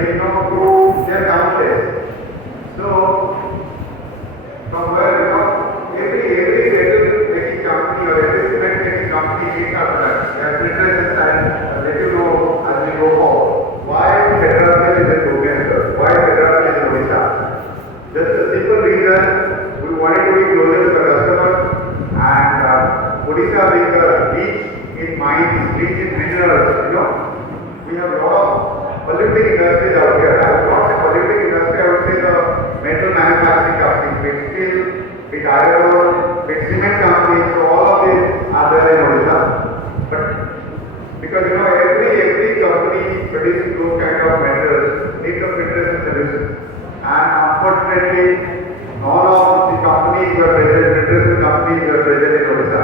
they're downstairs. So, from where, every metal making company or every cement making company needs our products. They have printers inside, let you know as we go forward. Why Textile is in Bhubaneshwar? Why Textile is in Odisha? Just a simple reason, we wanted to be closer to the customer, and Odisha being the rich in mines, rich in minerals, we have a lot of polluting industries out here. I would not say polluting industry, I would say the metal manufacturing companies, big steel, big iron ore, big cement companies, so all of these are there in Odisha. But because every company producing those kind of metals needs a filtration solution. And unfortunately, none of the companies were present, filtration companies were present in Odisha.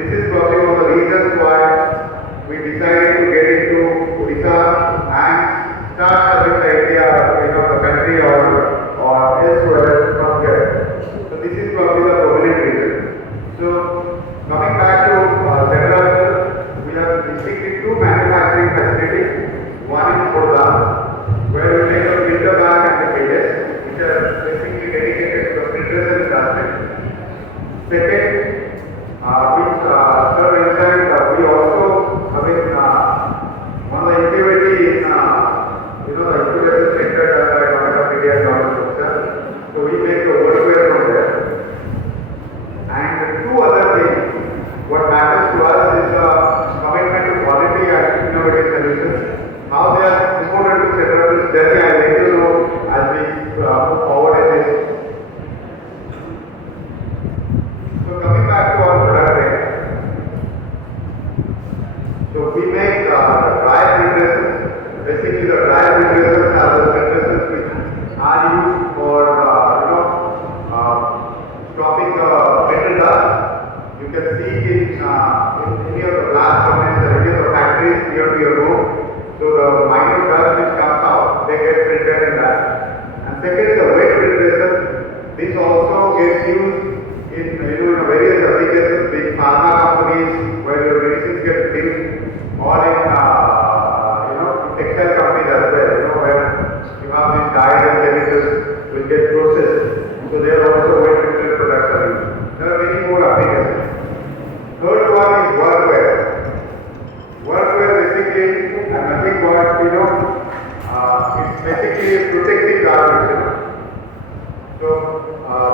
This is probably one of the reasons why we decided to get into Odisha and start serving the India, the country or elsewhere from here. So this is probably the prominent reason. So coming back to Central, we have distinctly two manufacturing facilities. One in Khordha, where we make the filter bag and the cages, which are basically dedicated to the printers and industry. Second, which Sir mentioned, we also one of the activity in the incubation center done by Government of India and Government of Odisha. So we make the workwear from there. And two other things, what matters to us is the commitment to quality and innovative solutions. How they are important to set up this journey, I will let you know as we move forward in this. So coming back to our product range. So we make dry printers. Basically, the dry printers are the printers which are used for stopping the metal dust. You can see it in any of the blast furnaces or any of the factories near to your room. So the minor dust which comes out, they get printed in that. And second is the wet printers. This also gets used in various applications, big pharma companies where your medicines get filled, or in textile companies as well, where you have these dyes and chemicals which get processed. So there are also wet printed products are used. There are many more applications. Third one is workwear. Workwear basically, and nothing but it's basically protecting garments. So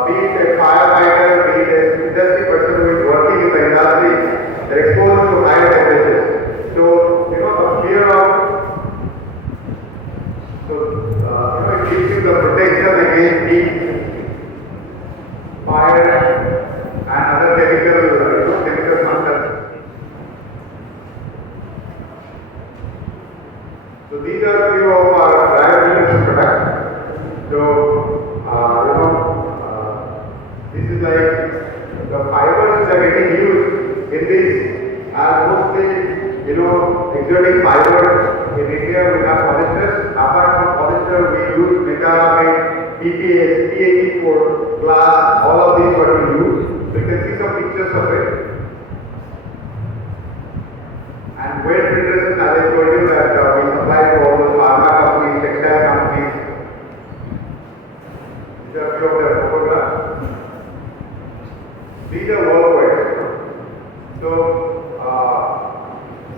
be it a firefighter, be it an industry person who is working in the industry, they're exposed to higher temperatures. So the fear of it gives you the protection against heat, fire, and other chemical concepts. So these are few of our dry products. So this is like the fibers which are getting used in this are mostly exotic fibers. In India we have polyesters. Apart from polyester we use metallic, PPS, PAG4, glass, all of these what we use. So you can see some pictures of it. And wet printers, as I told you that we supply to all the pharma companies, textile companies. These are few of their photographs. These are workwear. So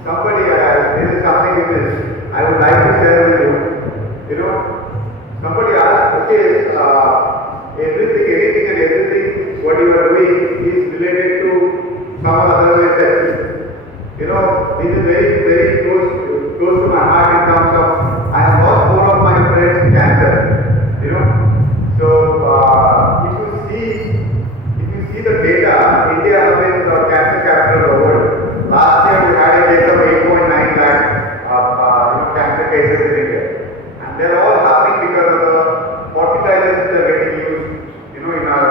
somebody asked, this is something which is I would like to share with you. Somebody asked, okay, everything what you are doing is related to some other way that this is very close to my heart in terms of I have lost 4 of my friends to cancer. So if you see the data, India has been the cancer capital of the world. Last year we had a case of 8.9 lakh cancer cases in India, and they are all happening because of the fertilizers that are getting used, in our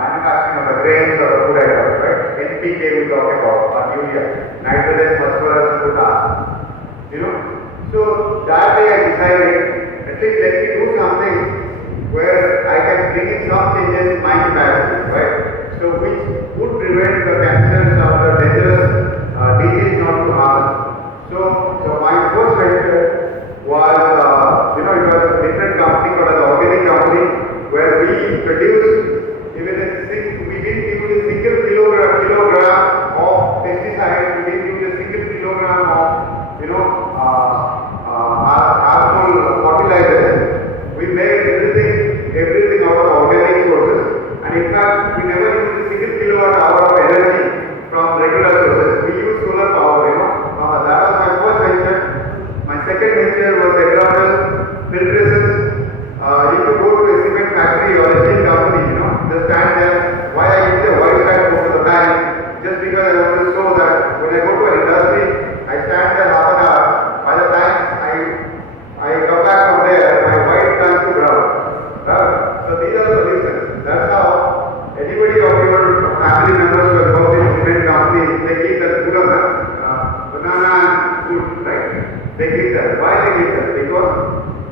manufacturing of the grains or the food items, right? NPK we talk about, urea, nitrogen, phosphorus, and potash. So that day I decided, at least let me do something where I can bring in some changes in my capacity, right? So which would prevent the cancers or the dangerous disease not to happen. So my first venture was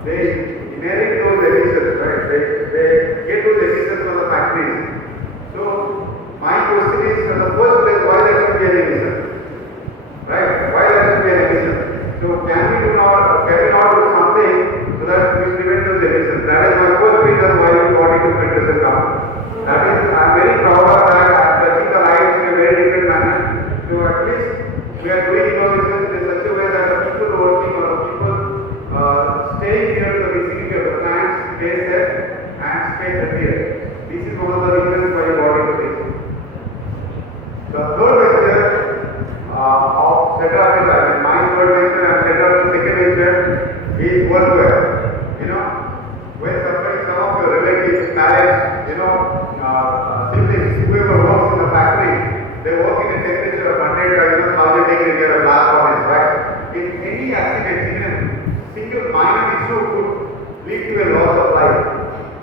they inherit those emissions, right? They get those emissions from the factories. So my question is, in the first place, why there should be an emission? Right? Why there should be an emission? So can we not do something so that we prevent those emissions? That is my first reason why we got into filtration company. That is, I am very proud of that. I am touching the lives in a very different manner. So at least we are doing innovations in such a way that the people working or the people staying near to the vicinity of the plants stay safe and stay healthier. This is one of the reasons why you got into this. The third venture of Textile, I mean my third venture and Textile second venture is workwear. You know, when some of your relatives, parents, siblings, whoever works in the factory, they work in a temperature of 100 1000 degrees near a blast furnace, right? If any accident, even a single minor issue could lead to a loss of life.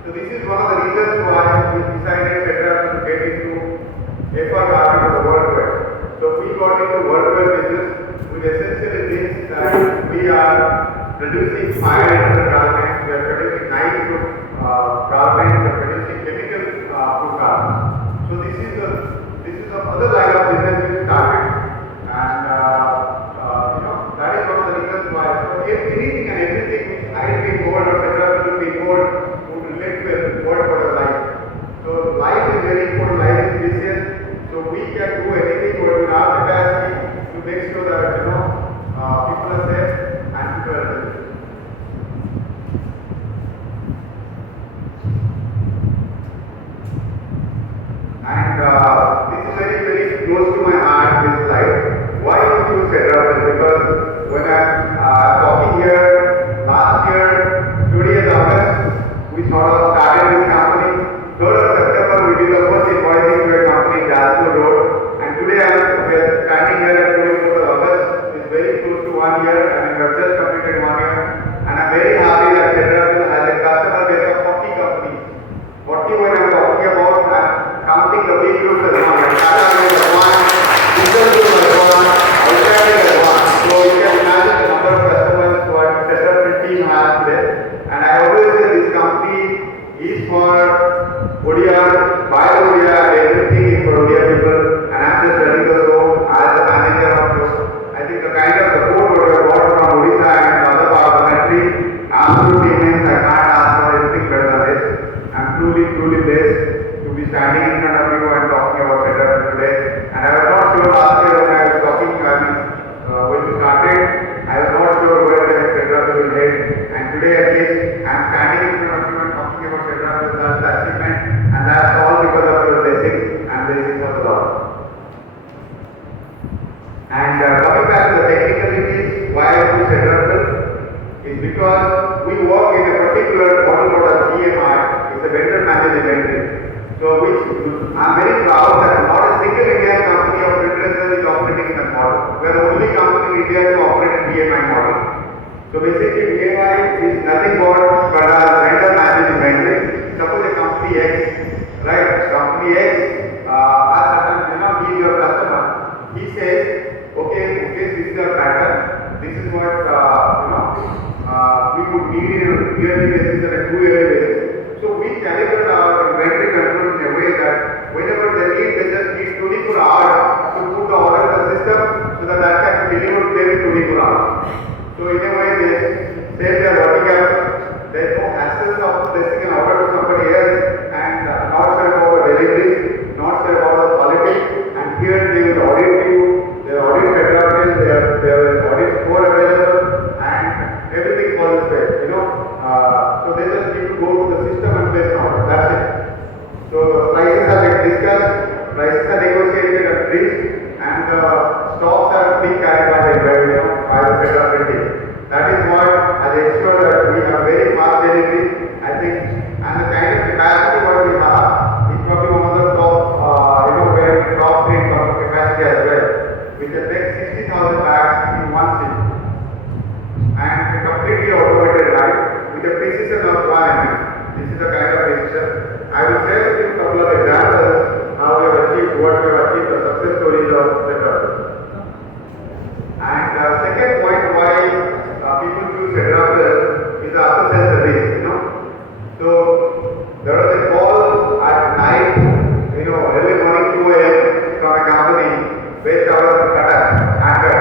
So this is one of the reasons why we decided to get into FRR of the workwear. So we got into workwear business, which essentially means that we are producing fire retardant garments, we are producing knife proof garments, we are producing chemical proof garments. So this is a other line of business which we started, and that is one of the reasons why. So if anything and everything which I will be involved or Textile will be involved would relate to a word for a life. So life is very important, life is precious. So we can do anything in our capacity to make sure that people are safe and people are healthy. And this is very, very close to my heart, this slide. Why you choose Textile? Because when I'm talking here, last year, 20th August, we sort of started this company. 3rd of September, we did the first invoicing to a company in Jasper Road. And today, we are standing here at 24th of August. It's very close to 1 year. I mean, we have just completed 1 year. And I'm very happy that Textile has a customer base of 40 companies. 40 when I'm talking about, I'm counting the big groups as one. Like Tata Group as one, Digital Group as one, Outside as one. So you can imagine the number of customers what Textile team has today. And I always say this company is for Odia, by Odia, everything is for Odia people. And I'm just running the show as the manager of the show. I think the kind of support what we have got from Odisha and other parts of the country, absolutely immense. I can't ask for anything better than this. I'm truly blessed to be standing in front of you and talking about Textile today. And I was not sure last year when I was talking, when we started, I was not sure where the Textile will head. And today at least, I'm standing in front of you and talking about Textile. That's the achievement, and that's all because of your blessings and blessings of the Lord. And coming back to the technicalities, why I choose Textile is because we work in a particular model called as VMI. It's a vendor managed inventory. So which I'm very proud that not a single Indian company of filtration is operating in that model. We are the only company in India to operate in VMI model. So basically VMI is nothing but a vendor managed inventory. Suppose a company X, right? Company X has certain, he is your customer. He says, okay, this is your pattern. This is what we would need in a yearly basis and a 2-yearly basis. So we calibrate our inventory control in a way that whenever they need, they just need 24 hours to put the order in the system so that can be delivered within 24 hours. So in a way they save their working hours. There is no hassle of placing an order to somebody else and not sure about the delivery, not sure about the quality. And here they will audit you, they audit Textile, they have audit score available, and everything falls well. So they just need to go to the system and place an order. That's it. So the prices are discussed, prices are negotiated and fixed, and the stocks are being carried by the Textile team. That is what has ensured that we have very fast delivery. I think, and the kind of capacity what we have is probably one of the top, very top 3 in terms of capacity as well. We can make 60,000 bags in one seat, and a completely automated line with a precision of 1 mm. This is the kind of precision. I will share with you a couple of examples how we have achieved what we have achieved, the success stories of Textile. And second point why people choose Textile is is the after sales service, So there was a call at night, early morning 2 a.m. from a company based out of Qatar, Anchor.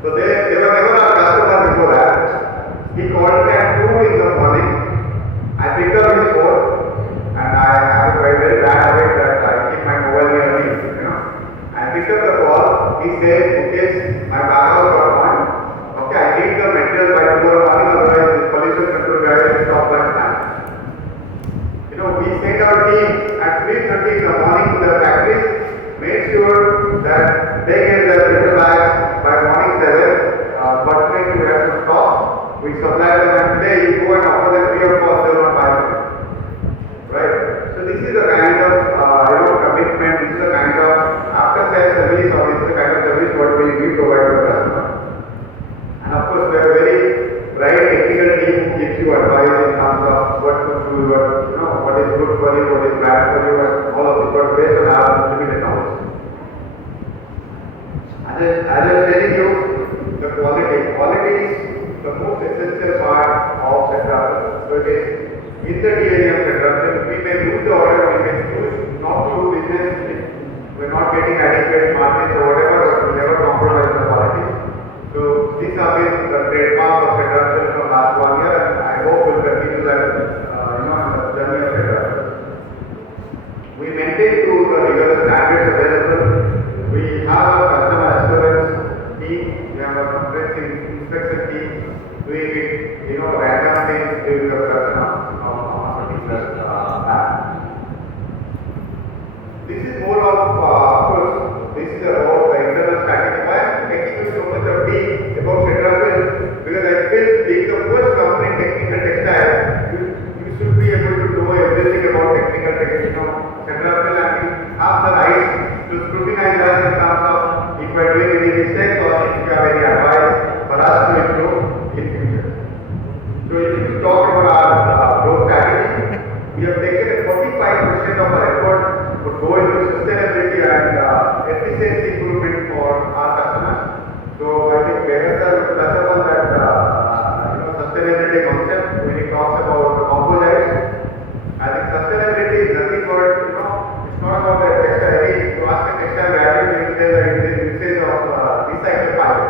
So they were never our customer before that. He called me at 2 in the morning. I picked up his phone and I have a very bad habit that I keep my mobile near me, I picked up the call. He said, Mukesh, my warehouse got on. Okay, I need the material by tomorrow morning, otherwise the pollution control guys will stop my plant. We sent our team at 3:30 in the morning to the factories, made sure that they get their paper bags by morning 7. Fortunately, we have some stock. We supply them, and today you go and offer them free of cost, they will not buy them. Right? So this is the kind of commitment, this is the kind of after sales service, or this is the kind of service what we provide to the customer. And of course, we have a very bright technical team who gives you advice in terms of what to do, what is good for you, what is bad for you, and all of this, but based on our limited knowledge. As I was telling you, the quality is the most essential part of Textile. So it is in the DNA of Textile. We may lose the order, we may choose not to do business if we are not getting adequate margins or whatever, but we never compromise the quality. So these have been the trademark of Textile from last 1 year, and I hope we will continue that in the journey of Textile. We maintain to the rigorous standards available. We have a customer assurance team, we have a comprehensive inspection team doing it, random things during the production of a particular lab. This is more of course, this is about the internal strategy. Why I am making you so much of deep about Textile? Because I feel being the first company in technical textile, you should be able to know everything about technical textile. Textile, and you have the right to scrutinize us in terms of if we are doing any mistakes or if you have any advice for us to improve in future. So if you talk about our growth strategy, we have taken a 45% of our effort to go into sustainability and efficiency improvement for our customers. So I think Bhubaneshwar will touch upon that sustainability concept when he talks about the composites. I think sustainability is nothing but it's not about the textile. To ask a textile value, you will say that it is usage of recycled fiber.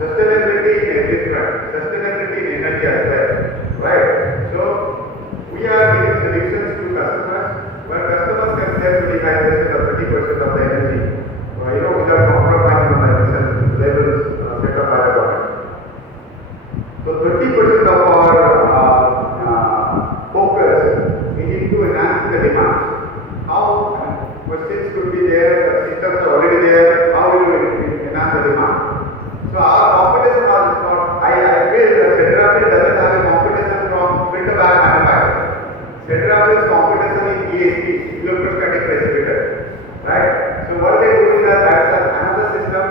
Sustainability in every front. Sustainability in energy as well. Right? So we are giving solutions to customers where customers can save 25% or 30% of the energy. Without compromising on the emission levels set up by the government. So 30% of our focus is into enhancing the demand. How questions could be there, the systems are already there, how will we enhance the demand? So our competition is not, I feel that Textile doesn't have a competition from filter bag manufacturer. Textile's competition is ESP, electrostatic precipitator. Right? So what they do is that that's another system,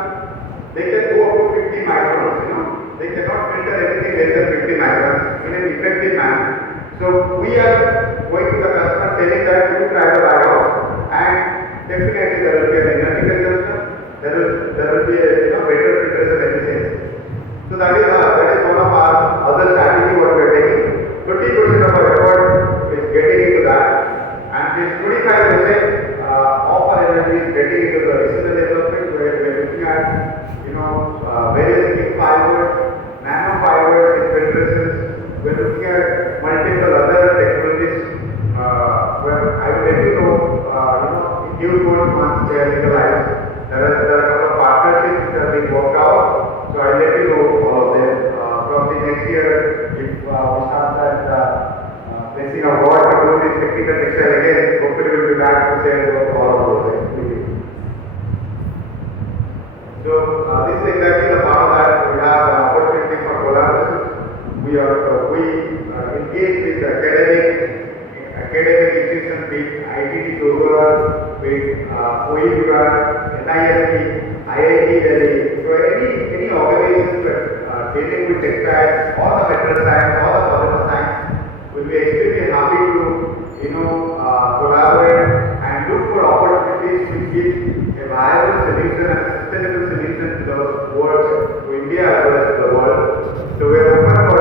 they can go up to 50 microns, They cannot filter anything less than 50 microns in an effective manner. So we are going to the customer telling that you try the warehouse and definitely there will be an energy consumption, there will be a better filtration efficiency. So that is one of our other strategy what we are taking. 30% of our effort is getting into that, and this 25% of our energy is getting into the research and development where we are looking at various big fibers, nanofibers in filtrations. We are looking at multiple other technologies where I will let you know in due course once they are legalized. There are a couple of partnerships which are being worked out, so I will let you know all of them. Probably next year, if we start that blessing of God to do this technical textile again, hopefully we will be back to share about all of those things with you. So this is exactly the part of that. We have an opportunity for collaboration. We engage with academic institutions, with ITT Dover, with OEBUR, NIFT, IIT Delhi. So any organization dealing with textiles or the material science or the polymer science will be extremely happy to collaborate and look for opportunities to give a viable solution and a sustainable solution to the world, to India as well as to the world. So we are open for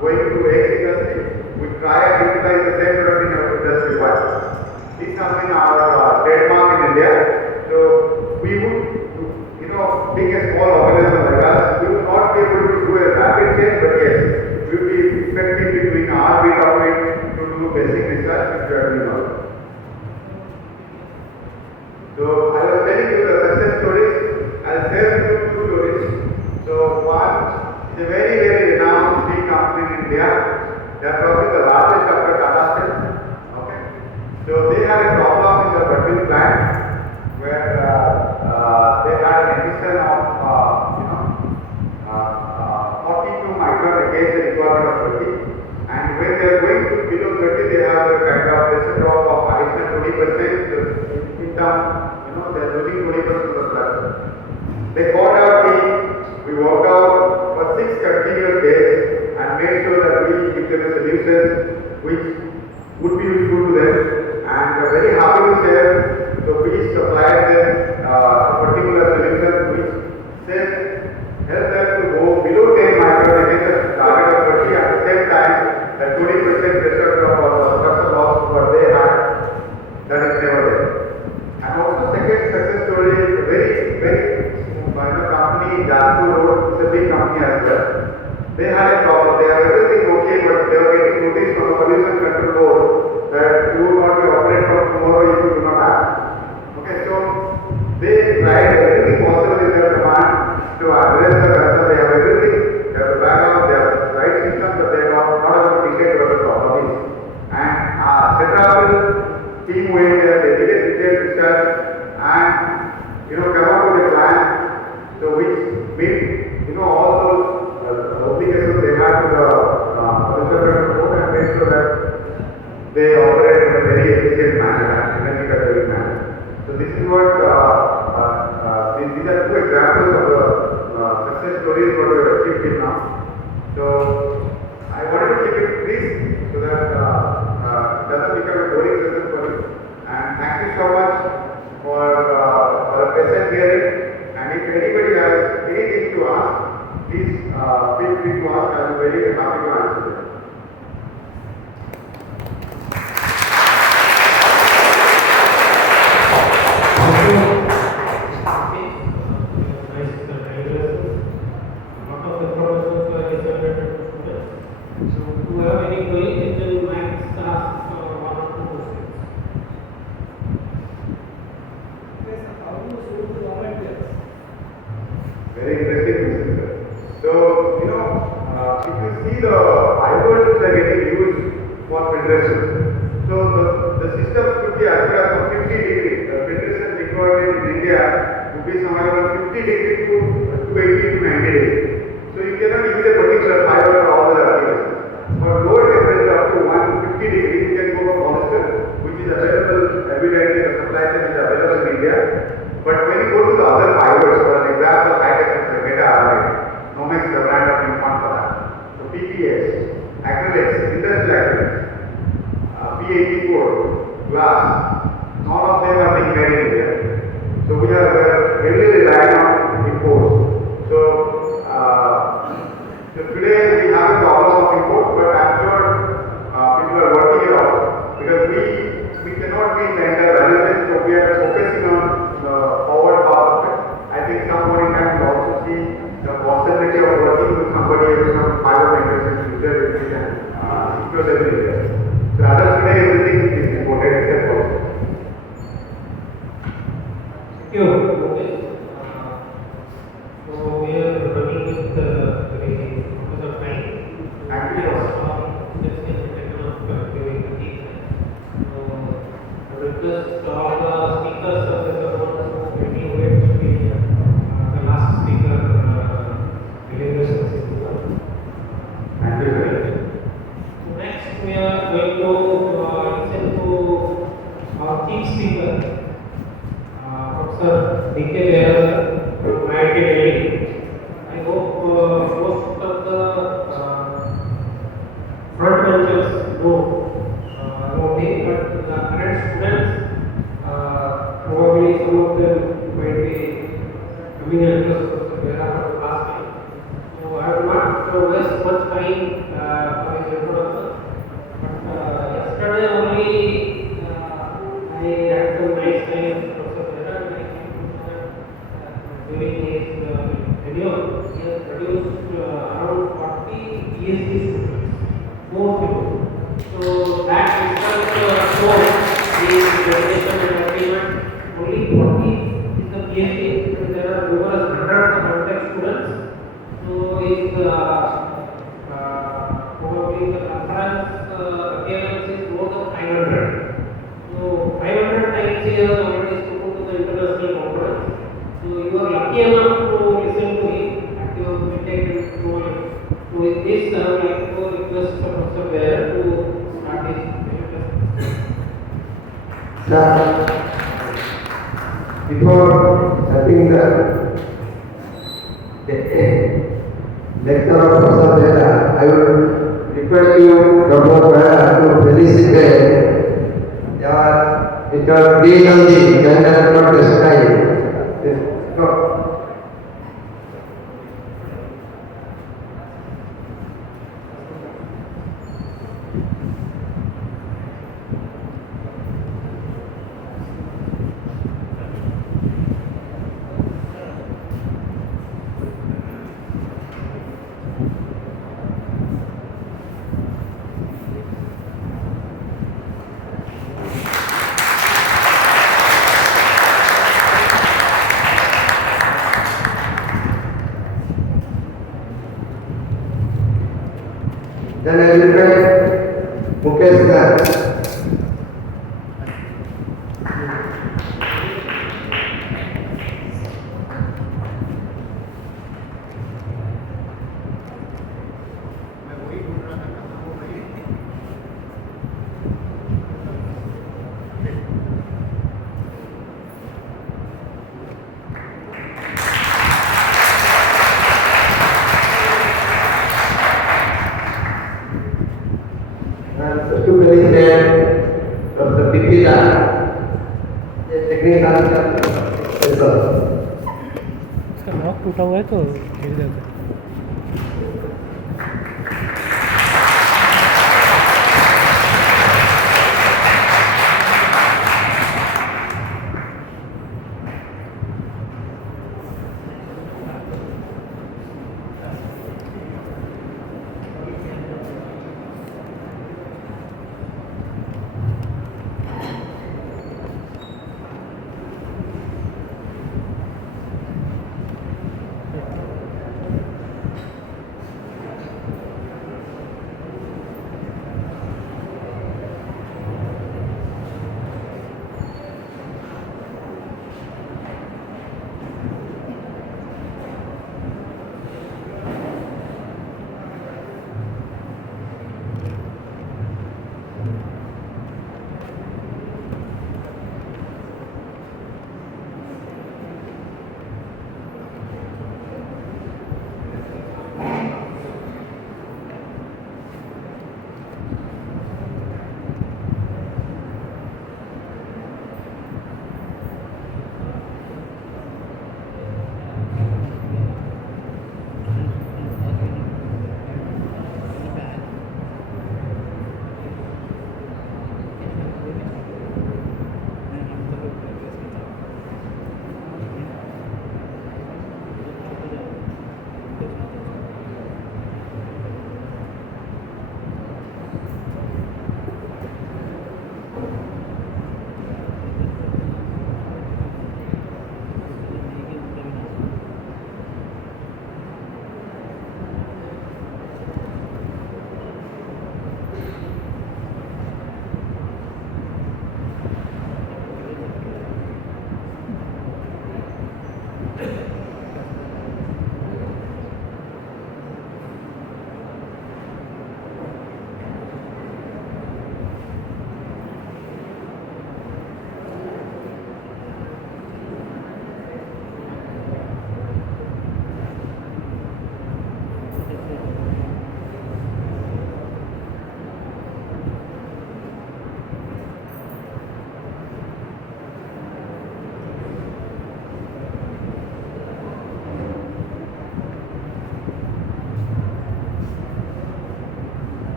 going to X industry, we try and utilize the same product in our industry 1. This has been our trademark in India. So we would, being a small organism like us, we would not be able to do a rapid change, but yes, we will be effectively doing our bit of it to do basic research which we are doing now. So I was telling you the success stories. I'll share with you 2 stories. So one is a very, very renowned steel company in India. They are probably the largest after Tata Steel. Okay. So they had a problem with the Brazil plant where they had an emission of 42 micron against the requirement of 30. And when they are going to below 30, they have a kind of pressure drop of additional 20%. In terms, they are losing 20% of the production. They called our team. We worked out for 6 continuous days and made sure that we give them a solution which would be useful to them. And we are very happy to share. So we supplied them a particular solution which said help them to go below 10 micron against the target of 30. At the same time, the 20% pressure drop or the production loss what they had, that is never there. And also second success story is a very, very company, Sahoo Road, it's a big company as well. They had a problem. They have everything okay, but they were getting notice from the pollution control board that you will not be operated from tomorrow if you do not act. Okay, so they tried everything possible in their command to address the concern. They have everything. They have the background, they have the right system, but they are not able to detect what the problem is. And Central team went there, they did a detailed research and come up with a plan. So which made all those obligations they had to the pollution control board and made sure that they operate in a very efficient manner and energy conserving manner. So this is what these are 2 examples of the success stories what we have achieved till now. So I wanted to keep it brief so that it doesn't become a boring session for you. And thank you so much for a patient hearing. And if anybody has anything to ask, please feel free to ask. I am very happy to answer them. Very interesting question, sir. So, if you see the fibers which are getting used for filtration, so the system could be as good as 50 degrees. The filtration requirement in India would be somewhere around 50 degrees to 80 to 90 degrees. So you cannot use a particular fiber for all the applications. For lower temperature up to 150 degrees, you can go for polyester, which is available evidently the supply chain is available in India. But when you go to the other fibers, for an example, high temperature beta-arabate, Nomex is the brand of implant for that. So PPS, acrylics, industrial acrylics, P84, glass, all of them are being made in India. So we are heavily relying on imports. So today we have a problem of imports, but I'm sure people are working it out because we cannot be in the entire value chain, so we are focusing on the forward path of it. I think some point in time we also see the possibility of working with somebody else on fiber migration future if we can secure them in India. So as of today everything is imported except also. Thank you. So we are running with the focus of time. Thank you so much. Just in the second of giving the team. So I request all the speakers of this award to maybe wait to be the last speaker delivery. Thank you very much. Next we are graduation and achievement, only 40 is the PhD. There are numerous hundreds of MTech students. So is probably the conference appearance is more than 500. So 500 times he has already spoken to the international conference. So you are lucky enough to listen to him at your meeting and so on. So with this, I would like to request Professor Baer to start his presentation. Sir, before starting the lecture of Professor Baer, I will request you, Dr. Baer, to felicitate your dean of the Gender for Textile. No. Then I will request Mukesh sir. To felicitate Dr. Pipila, the technical professor. इसका lock टूटा हुआ है तो गिर जाता है.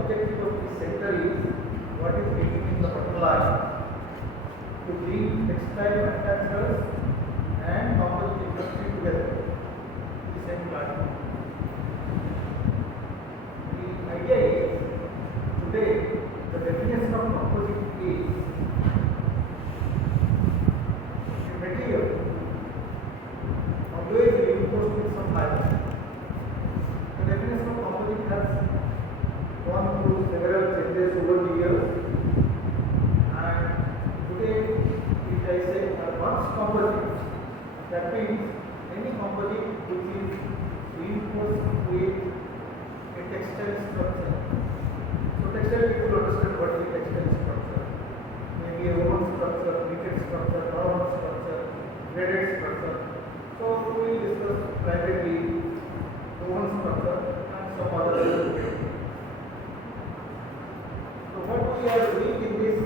objective of this center is what is written in the bottom line, to bring textile manufacturers and composite industry together in the same platform. The idea is, today the definition of composite is a material always reinforced with some fiber. The definition of composite has gone through several changes over the years, and today if I say advanced composite, that means any composite which is reinforced with a textile structure. So textile people understand what is textile structure. Maybe a woven structure, knitted structure, normal structure, threaded structure. So we will discuss primarily woven structure and some other things. So what we are doing in this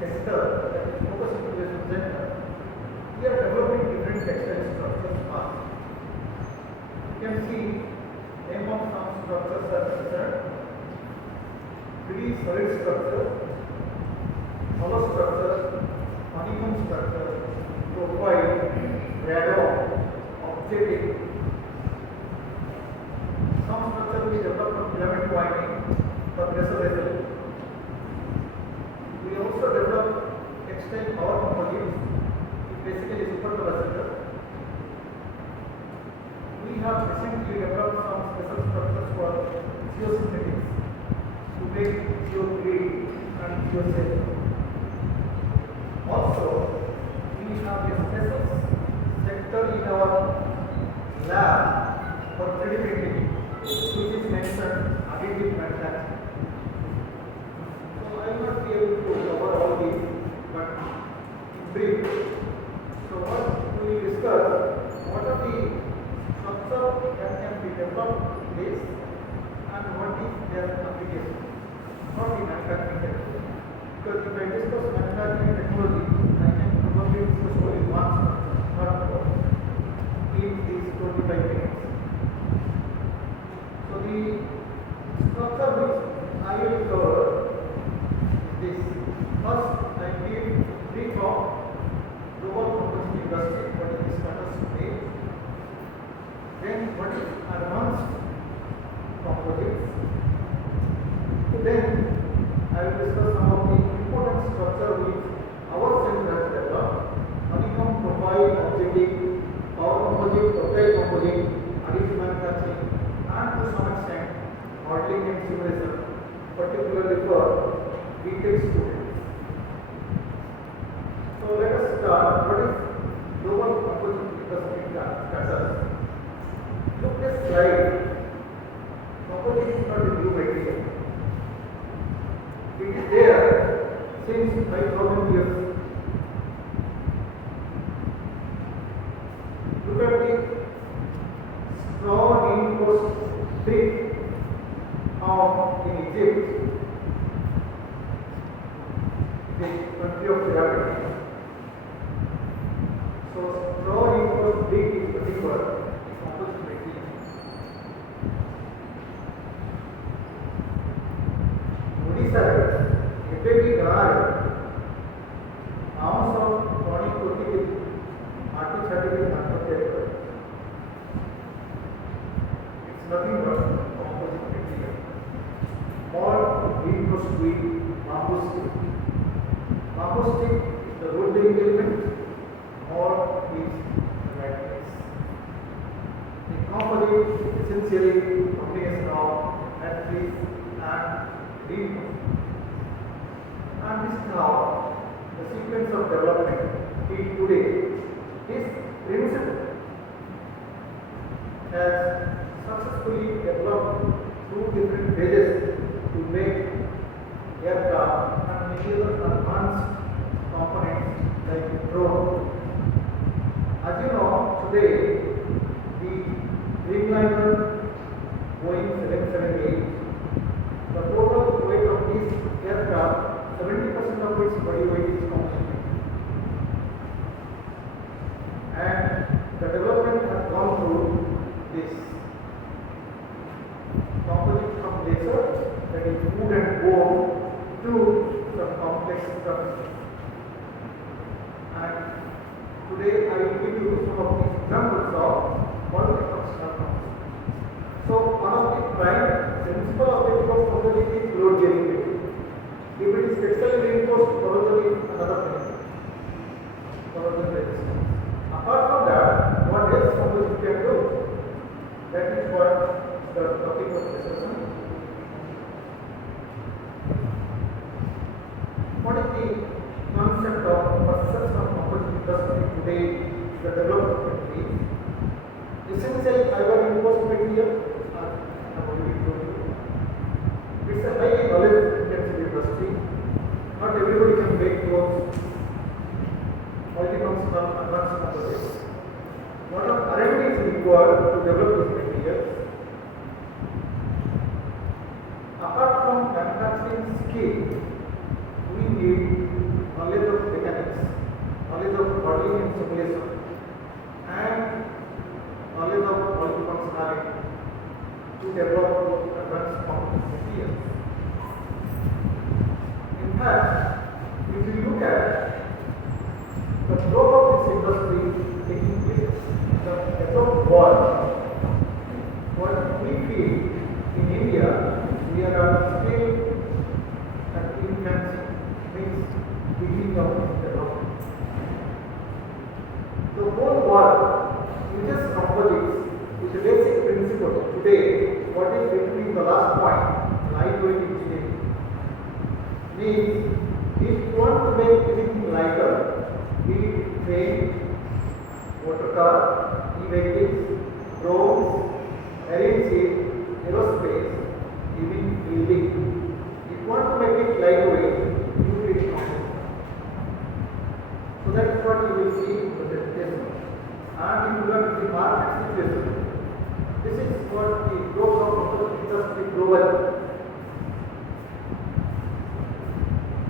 center, that is focus integration center, we are developing different textile structures fast. You can see name of some structures are considered: 3D solid structure, hollow structure, honeycomb structure, profile, radon, objective. Some structure we develop from filament winding for pressure vessel. We also develop textile power composites, which basically supercapacitor. We have recently developed some special structures for geosynthetics to make geogrid and geocell. Also, we have a special sector in our lab for 3D printing, which is mentioned additive manufacturing. So I will not be able to cover all these, but in brief. So what we will discuss, what are the structure that can be developed in this, and what is their application, not the manufacturing technology. Because if I discuss manufacturing technology, I can probably discuss only one structure, not more, in these 25 minutes. So the structure which I will cover is this. First, I give brief of global composite industry, what is the status today. Then what is advanced composites. Then I will discuss some of the important structure which our center has developed: honeycomb, profile, objective, power composite, ductile composite, additive manufacturing, and to some extent modeling and simulation, particularly for BTech students. So let us start. What is global composite industry status? Look this slide. Composite is not a new material. It is there since 5,000 years. Look at the straw reinforced brick found in Egypt, the country of pyramid. So straw reinforced brick is nothing but composite material. Odisha, FAT ଗାଁରେ ବାଉଁଶ କଣି ପୋତିକି ମାଟି ଛାଟିକି ଧାନ ତିଆରି କରେ. It's nothing but composite material. Or reinforced with bamboo stick. Bamboo stick is the wood element or is magnets. The composite is essentially combination of matrix and reinforcement. And this is how the sequence of development till today is principle has successfully developed through different phases to make aircraft and many other advanced components like drone. As you know, today the Dreamliner Boeing 778, the total weight of this aircraft, 70% of its body weight is composite. And the development has gone through this composite from laser, that is wood and essential fiber reinforced material. It's a highly knowledge intensive industry. Not everybody can make those multifunctional advanced composites. Lot of R&D is required to develop these materials. Apart from manufacturing skill, we need knowledge of mechanics, knowledge of modeling and simulation, and knowledge of multifunctionality to develop advanced composite materials. In fact, if you look at the growth of this industry taking place, the developed world, what we feel in India, we are still at infancy, means beginning of development. The whole world uses composites with a basic principle. Today, what is between the last point, lightweight engineering, means if you want to make anything lighter, be it train, motor car, e-vehicles, drones, marine ship, aerospace, even building. If you want to make it lightweight, you will it composite. So that is what you will see in the presentation. And if you look at the market situation, this is what the growth of composite industry globally.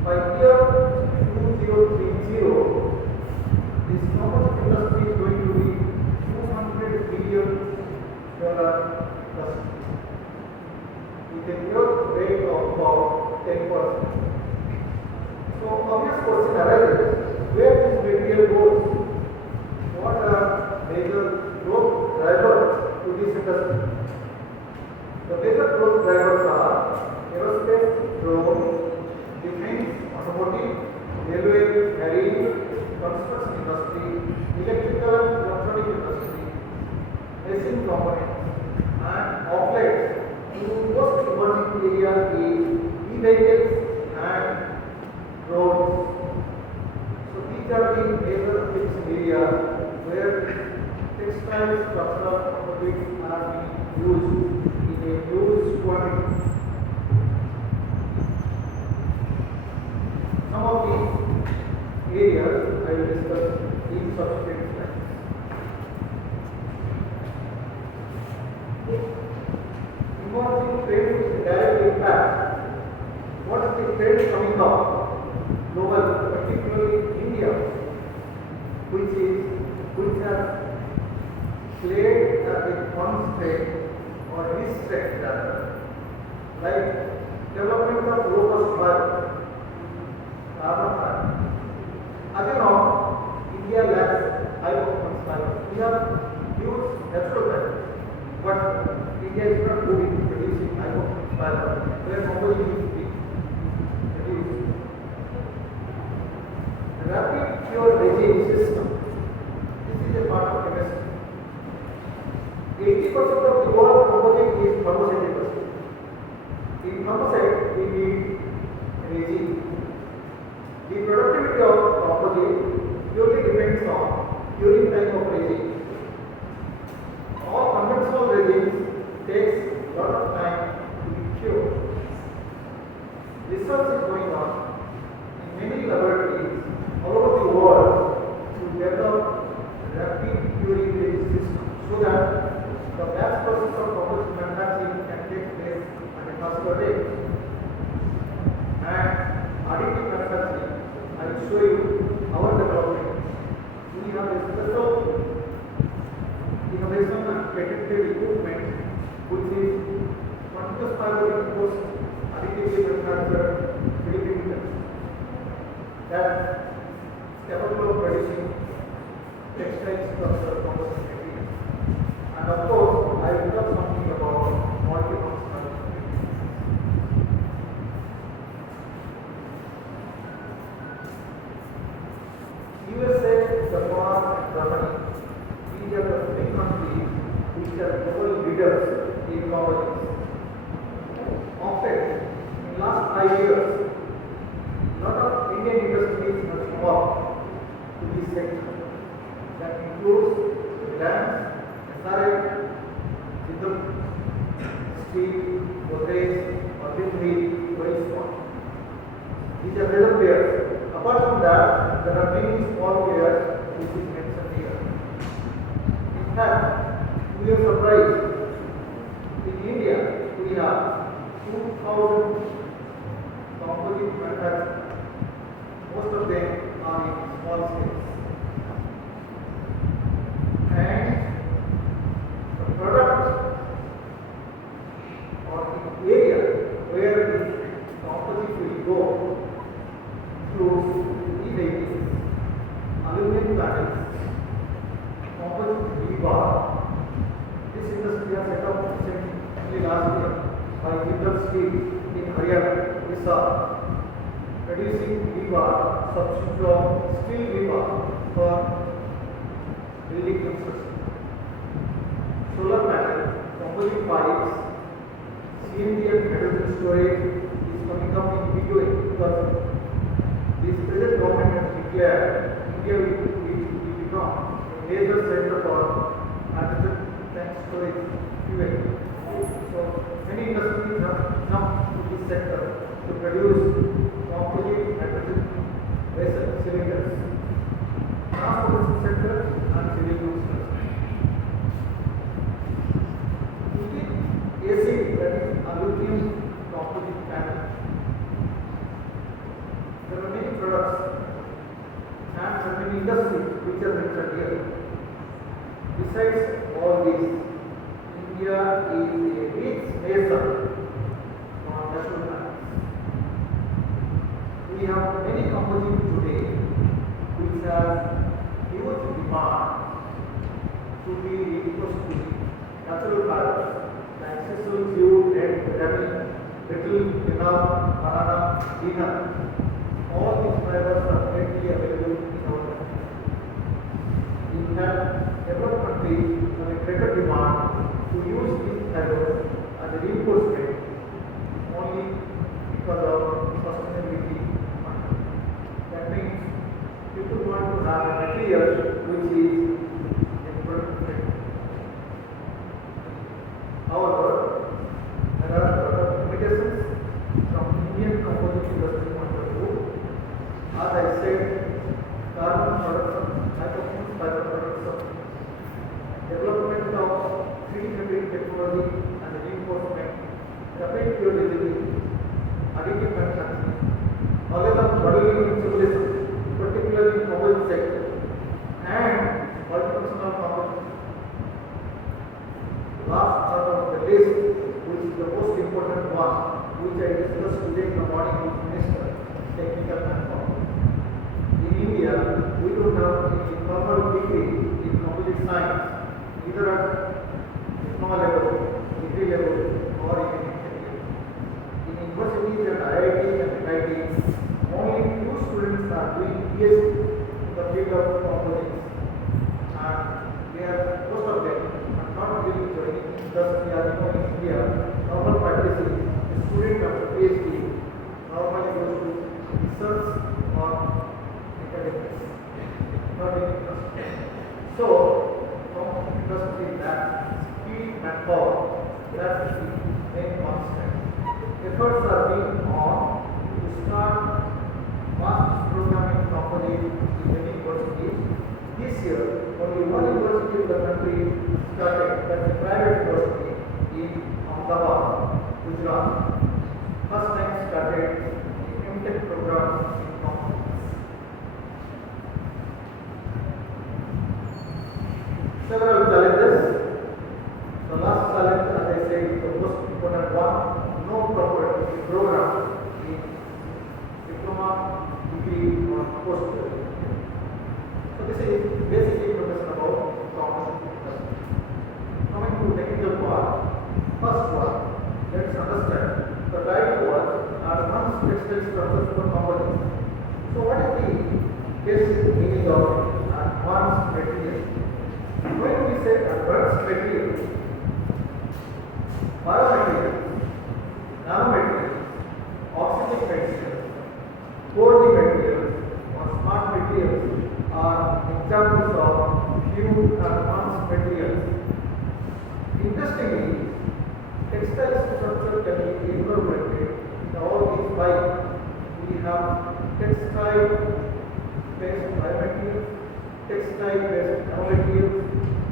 By year 2030, this composite industry is going to be $200 billion industry with a growth rate of about 10%. So, obvious question arises, where this material goes? What are major growth drivers to this industry? The major growth drivers are aerospace, drone, defense, automotive, railway, marine, construction industry, electrical and electronic industry, machine components, and outlets to most emerging areas is e-vehicles and drones. So these are the major fixed areas where textile structural composites are being used in a huge quantity. Some of these areas I will discuss in subsequent slides. Emerging trends with direct impact. What is the trend coming up globally, particularly India, which has played as a constraint or restrictor, like development of low-cost fiber. As you know, India lacks high performance fiber. We have huge natural fiber, but India is not good in producing high performance fiber, where composite needs to be produced. Rapid pure regime system. This is a part of chemistry. 80% of the world composite is thermoset. In thermoset, we need regime. The productivity of composite purely depends on curing time of resin. All conventional resins takes a lot of time to be cured. Research is going on in many laboratories all over the world to develop rapid curing resin systems so that the batch process of composite manufacturing can take place at a faster rate. And additive manufacturing, I will show you our development. We have a special innovation and patented equipment which is continuous fiber reinforced additively manufactured filament that is capable of producing textile structure composite material. And of course, I will talk something about multifunctional materials. USA, Japan, and Germany, these are the three countries which are global leaders in composites. Often, in last 5 years, lot of Indian industries have come up to this sector. That includes Reliance, SRF, steel, Godrej, Urban very small. These are major players. Apart from that, there are many small players which is mentioned here. In fact, we are surprised. In India, we have 2,000 composite manufacturers. Most of them are in small scale. And the product or the area where the composite will go through e-vehicles, aluminum panels, composite rebar. This industry has set up recently last year by Jindal Steel in Haryana, Odisha, producing rebar substitute of steel rebar for building construction. Solar panel, composite pipes, CNG and hydrogen storage is coming up in big way because this present government has declared India will become a major center for hydrogen tank storage fuel. So many industries have come to this sector to produce composite hydrogen vessel cylinders. Transportation sector and civil goods. AC, that is aluminum composite panel. There are many products and there are many industries which are mentioned here. Besides all this, India is a rich nation on natural panels. We have many composites today which have huge demand to be reinforced to natural fibers. Accessible fuel and vitamin, brittle, banana, banana, peanut. All these fibers are readily available in our country. In fact, developed countries have a greater demand to use these fibers as a reinforcement only because of sustainability. That means people want to have a material which is environmental. However, there are a lot of limitations from Indian composite industry point of view. As I said, carbon production, high-performance fiber production, development of 3D printing technology and reinforcement, rapid fuel delivery, additive manufacturing, knowledge of modeling and simulation, particularly in composite sector, and multifunctional composite. Last part of the list, which is the most important one, which I discussed today in the morning with Minister, technical manpower. In India, we don't have any formal degree in composite science, either at diploma level, degree level, or even engineering. In universities and IITs and NITs, only few students are doing PhD in the field of composites, and they are most of them not really joining industry as in India. Normal practice is a student after PhD normally goes to research or academics, not in industry. So, from industry that speed and power, that is the main constant. Efforts are being on to start master's program in composite in many universities. This year, only one university in the country started, that's a private university in Ahmedabad, Gujarat. First time started the MTech program in composites. Several challenges. The last challenge, as I said, is the most important one. No proper program in diploma, degree, or postgraduate. So this is basic information about composite industry. Coming to technical part, first one, let's understand the right word advanced textile structures for composites. So what is the basic meaning of advanced material? When we say advanced material, biomaterials, nanomaterials, oxygen materials, coating materials, or smart materials are examples of few advanced materials. Interestingly, textile structure can be incorporated in all these five. We have textile based biomaterials, textile based nanomaterials,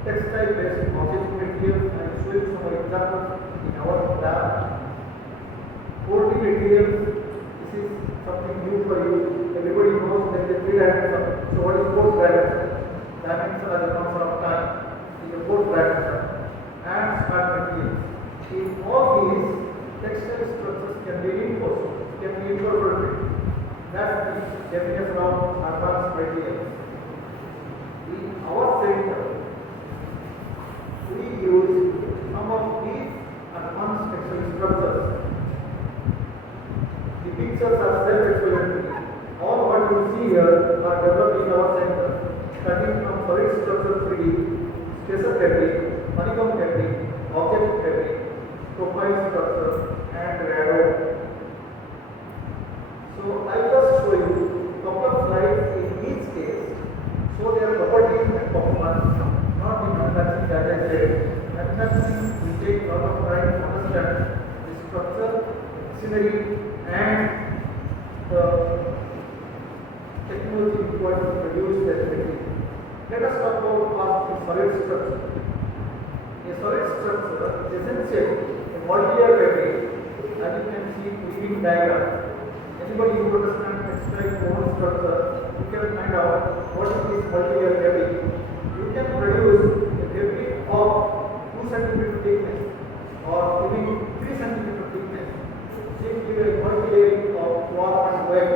textile based object materials, and showing some examples in our lab. Coating materials, this is something new for you. Everybody knows that the three dimensions. So what is fourth dimension? Dimension as a function of time is the fourth dimension. And smart materials. In all these, textile structures can be reinforced, can be incorporated. That's the definition of advanced materials. In our center, we use some of these advanced textile structures. The pictures are self-explanatory. All what you see here are developed in our center, starting from solid structure 3D, spacer fabric, honeycomb fabric, object fabric, profile structure, and radar. So I just show you a couple of slides in each case, show their properties and performance, not the manufacturing as I said. Manufacturing will take a lot of time to understand the structure, machinery, and the technology required to produce that material. Let us talk about a solid structure. A solid structure is essentially a multi-layer fabric, as you can see in the diagram. Anybody who understands textile woven structure, you can find out what is this multi-layer fabric. You can produce a fabric of 2 cm thickness or even 3 cm thickness. Give a multi-layer of cloth and web.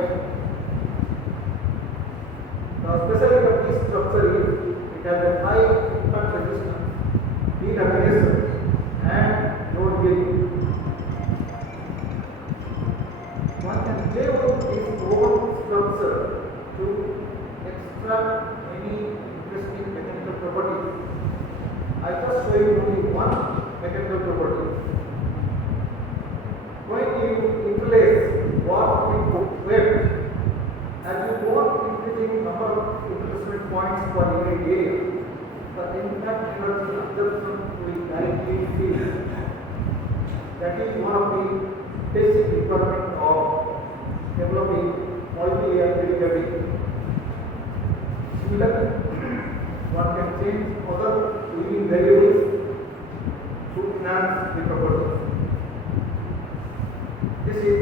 The specialty of this structure is it has a high impact resistance, heat absorption, and load bearing. One can play with this whole structure to extract many interesting mechanical properties. I just show you only one mechanical property. When you interlace warp with web, as you go on increasing number of interlacement points per unit area, the impact energy absorption will directly increase. That is one of the basic requirements of developing multi-layer fabric. Similarly, one can change other weaving variables to enhance the properties. This is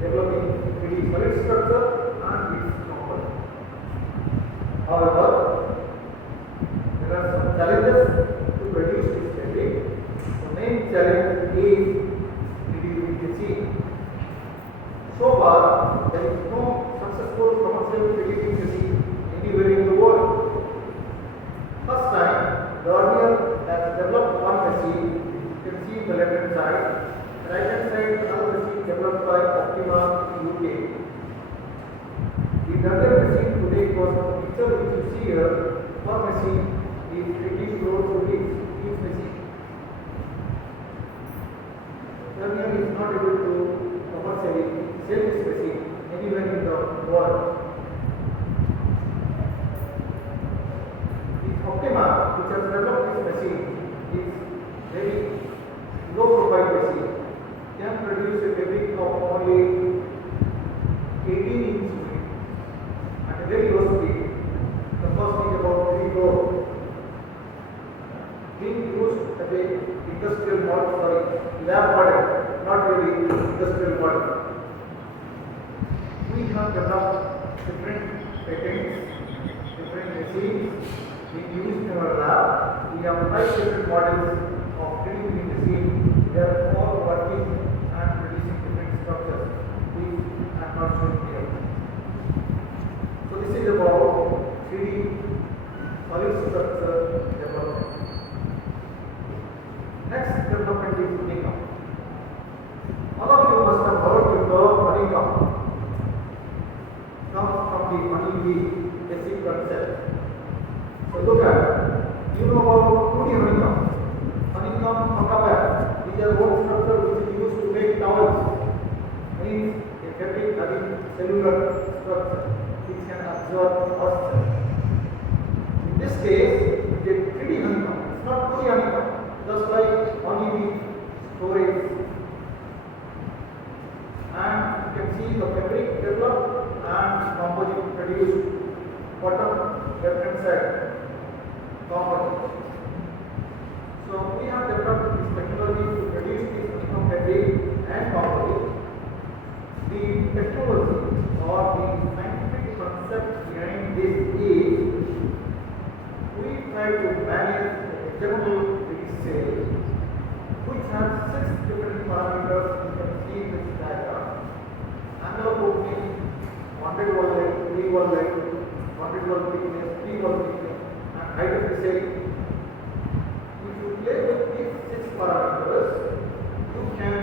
developing 3D solid structure and its components. However, there are some challenges to produce this fabric. The main challenge is reducing the seam. So far, there is no successful commercial 3D machine anywhere in the world. First time, Dornier has developed one machine. You can see on the left hand side. Right hand side, another machine developed by Optima in UK. The other machine today was the picture which you see here. One machine is 18 crores rupees each machine. Dornier is not able to commercially sell this machine anywhere in the world. The Optima, which has developed this machine, is very low profile machine. Can produce a fabric of only 18 inch at a very low speed. The cost is about 3 crore. Being used as a industrial model, lab model, not really industrial model. We have developed different patents, different machines being used in our lab. We have 5 different models of 3D printing machines. They are all working and producing different structures, which I am not showing here. So this is about 3D solid structure development. Next development is honeycomb. All of you must have heard the term honeycomb. Comes from the honey bee basic concept. So look at, you know about 2D honeycomb. Honeycomb, huckaback. These are old structure which is used to make towels. Means a fabric having cellular structure which can absorb moisture. In this case, it is 3D honeycomb. It's not 2D honeycomb. Just like every developed and composite produced bottom left hand side component. So we have developed this technology to produce this honeycomb fabric and composite. The technology or the scientific concept behind this is we try to manage a general sale which has 6 different parameters. You can see in this diagram. Angle of opening, wanted wall length, free wall length, wanted wall thickness, free wall thickness, and height of the sale. If you play with these 6 parameters, you can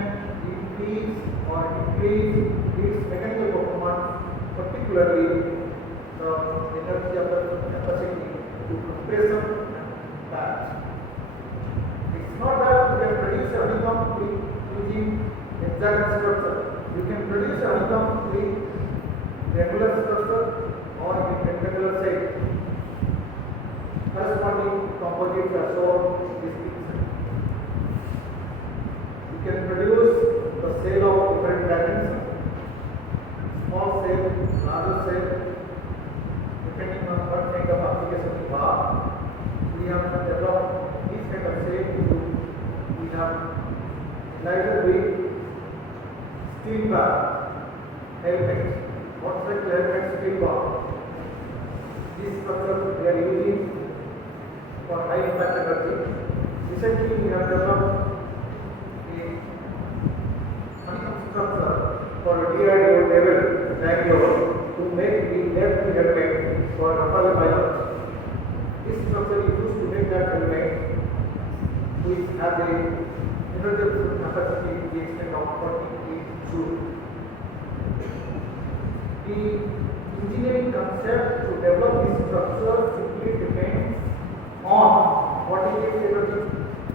increase or decrease its mechanical performance, particularly the energy of the capacity to compression and batch. It's not that you can produce a honeycomb using hexagon structure. You can produce a honeycomb with regular structure or with rectangular shape. Corresponding composites are shown in this picture. You can produce the sail of different dimensions, small sail, larger sail, depending on what kind of application you are. We have developed this kind of sail. We have lighter weight steel bar helmet, motorcycle helmet steel bar. This structure we are using for high impact energy. Recently we have developed a honeycomb structure for DRDO level Bangalore to make the left helmet for Rafale pilots. This structure is used to make that helmet which has a energy capacity to the extent of 48 joules. The engineering concept to develop this structure simply depends on what is its energy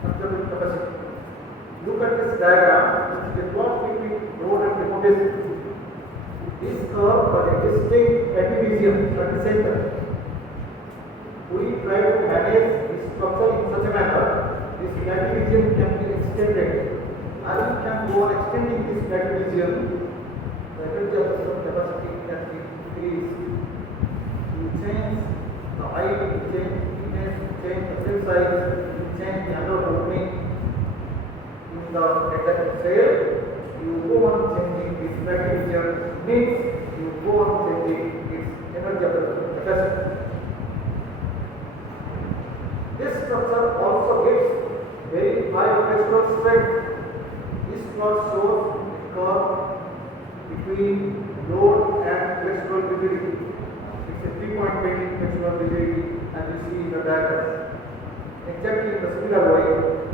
conservation capacity. Look at this diagram, which is a plot between road and remote. This curve was a distinct division at the center. We try to manage this structure in such a manner this division can be extended. As you can go on extending this division, the energy of the capacity can be increased. You change the height, you change thickness, you change the sail size, you change the angle of opening in the rectangle sail. You go on changing this division means you go on changing its energy of the capacity. This structure also gives very high flexural strength. This plot shows a curve between load and flexural rigidity. It's a 3-point flexural rigidity as you see in the diagram. Exactly in the similar way,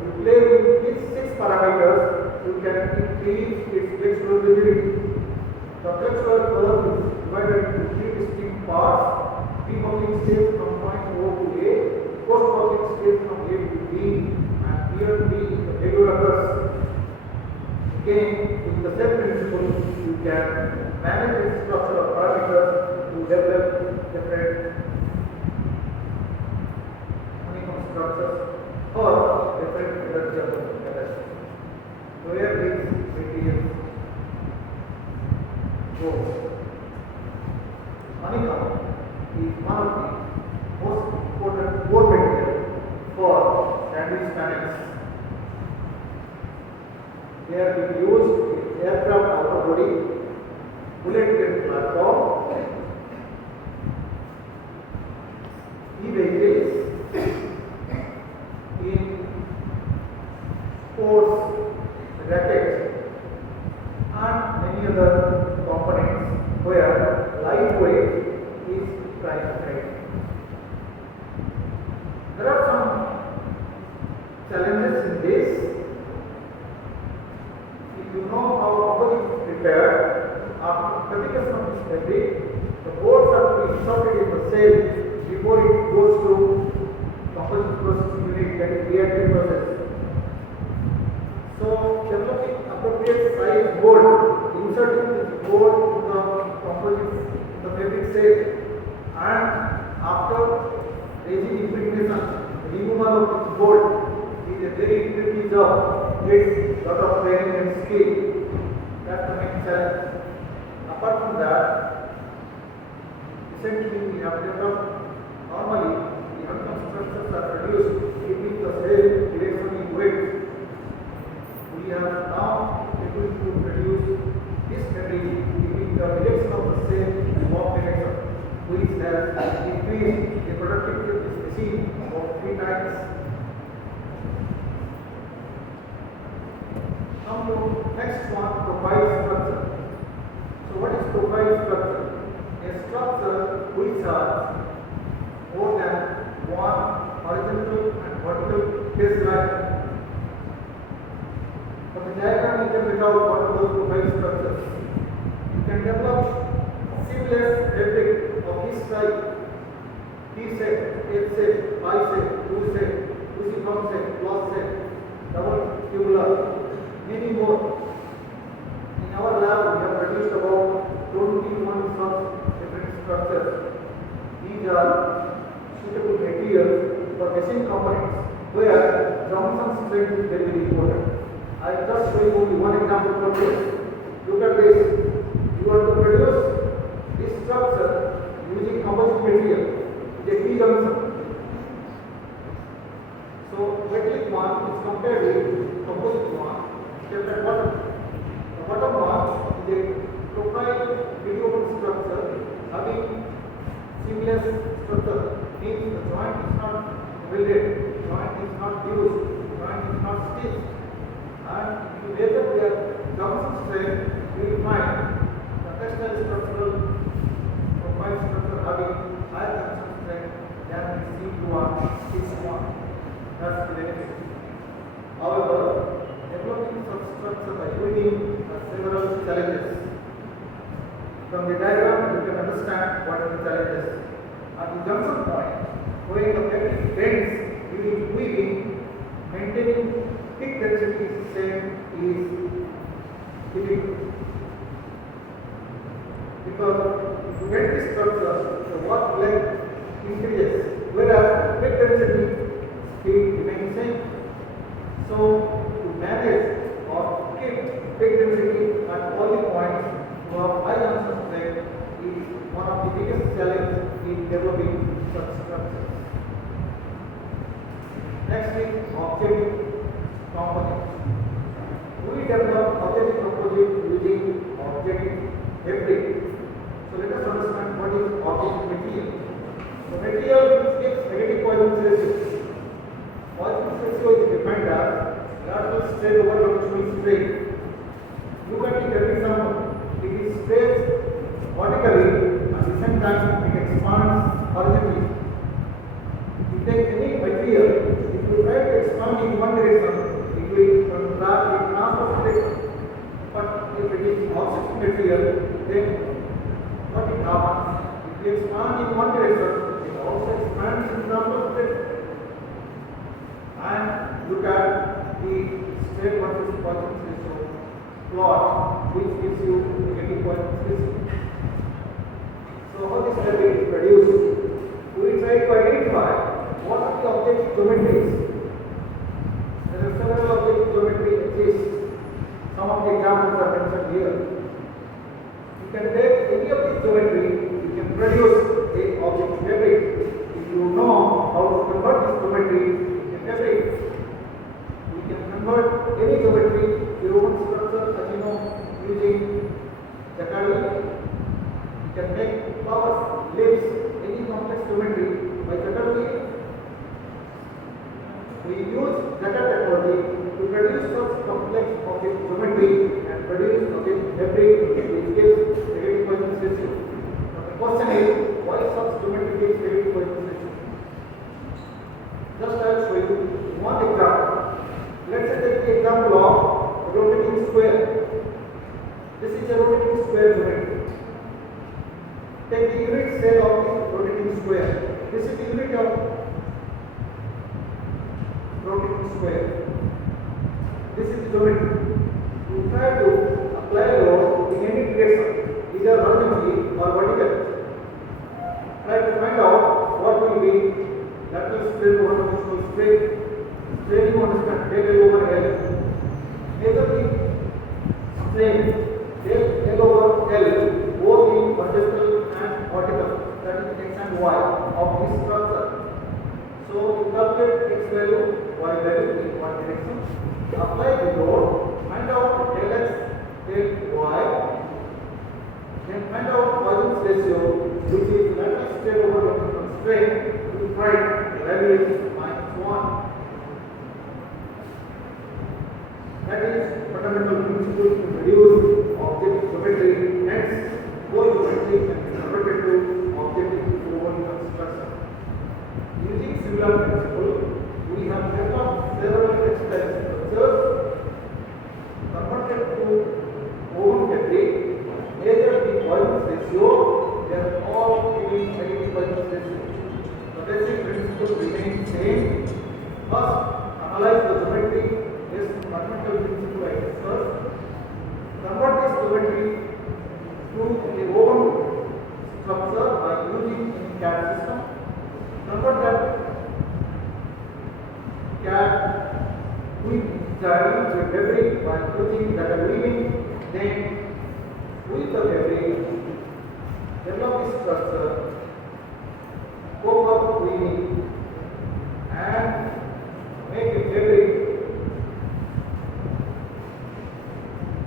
you play with these 6 parameters, you can increase its flexural rigidity. The flexural curve is divided into 3 distinct parts: pre-buckling stage from point O to A, post-buckling stage from A to B, and here B is the regular curve. Again, with the same principle, you can manage the structure of parameters to develop different honeycomb structures or different energy of the capacity. Where these materials go. Honeycomb is one of the most important core materials for sandwich panels. They are being used in aircraft outer body, bullet train platform, e-vehicles, in sports rackets, and many other components where lightweight is primary. There are some challenges in this. If you know how composite is prepared, after fabrication of this fabric, the boards are to be inserted in the cell before it goes to composite processing unit, that is reactive process. So, developing appropriate size board, inserting this board into the composite, the fabric cell, and after raising impregnation, removal of this board is a very tricky job. Takes lot of training and skill. That's the main challenge. Apart from that, essentially we have developed normally the Hankam structures are produced keeping the same direction in weight. We have now able to produce this material keeping the direction of the same warp direction, which has increased the productivity of this machine of 3 times. Come to next one, profile structure. So what is profile structure? A structure which has more than one horizontal and vertical face line. From the diagram you can make out what are those profile structures. You can develop seamless fabric of this type: T-shape, H-shape, I-shape, U-shape, cruciform shape, cross shape, double tubular, many more. In our lab, we have produced about 21 such different structures. These are suitable materials for machine components where Johnson strength is very important. I just show you only one example for this. Look at this. You are to produce this structure using composite material, the T-junction. So metallic one is compared with composite one, kept at bottom. The bottom one is a profile medium structure having seamless structure, means the joint is not welded, joint is not used, joint is not stitched. And if you measure their junction strength, you will find the textile structural profile structure having higher junction strength than the C1, C1. That's the benefit. However, developing such structure by using several challenges. From the diagram, you can understand what are the challenges. At the junction point, when the fabric bends during weaving, maintaining thick density same is difficult. Because if you bend this structure, the work length increases, whereas thick density speed remains same. So, to manage or keep thick density at all the points to have high junction strength is one of the biggest challenges in developing such structures. Next is objective component. We develop objective composite using objective fabric. So let us understand what is objective material. The material which gives negative Poisson's ratio. Poisson's ratio is defined as lateral strain over longitudinal strain. Look at it every example. It is stretched vertically, at the same time it expands horizontally. You take any material, if you try to expand in one direction, it will contract in another direction. But if it is objective material, then what it happens? If you expand in one direction, it also expands in another direction. And look at the strain versus Poisson's ratio plot, which gives you negative Poisson's ratio. So how this fabric is produced? We will try to identify what are the objective geometries. There are several objective geometry exist. Some of the examples are mentioned here. You can take any of these geometry, you can produce a object fabric. If you know how to convert this geometry into fabric, you can convert any geometry to your own structure, as you know, using jacquardine. You can make flowers, leaves, any complex geometry by jacquardine. We use jacquard technology to produce such complex object geometry and produce object fabric which gives negative Poisson's ratio. Now the question is, why such geometry gives negative Poisson's ratio? Just I will show you one example. Let's say take the example of a rotating square. This is a rotating square geometry. Take the unit cell of the rotating square. This is the unit of rotating square. This is the geometry. You try to apply load in any direction, either horizontally or vertically. Try to find out what will be lateral strain over longitudinal strain. Strain you understand, del L over L. Measure the strain del L over L. fundamental principles to reduce object geometry, hence whole geometry can be converted to object woven construction. Using similar principle, we have set up several textile structures converted to woven fabric. Measure the volume ratio, they are all giving negative volume ratio. The basic principle remains same. First, analyze the geometry based on fundamental principle I discussed. Convert this geometry to a woven structure by using a CAD system. Convert that CAD with diagram to fabric by using data weaving. Then, with the fabric, develop this structure, cope up weaving, and make a fabric.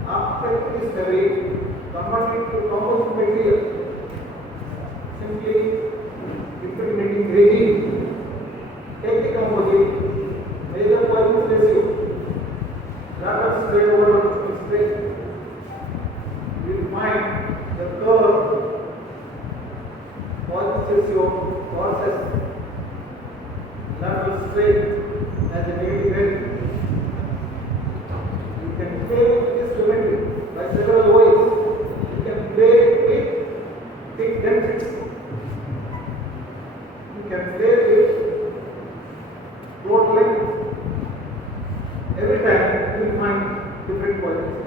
After this fabric, convert it to composite material. Simply implementing grading. Take the composite, measure volume ratio, rapid spread over space. You will find the curve volume ratio versus lateral strain as a negative value. You can play with this geometry by several ways. You can play with thick density. You can play with road length. Every time you will find different volumes.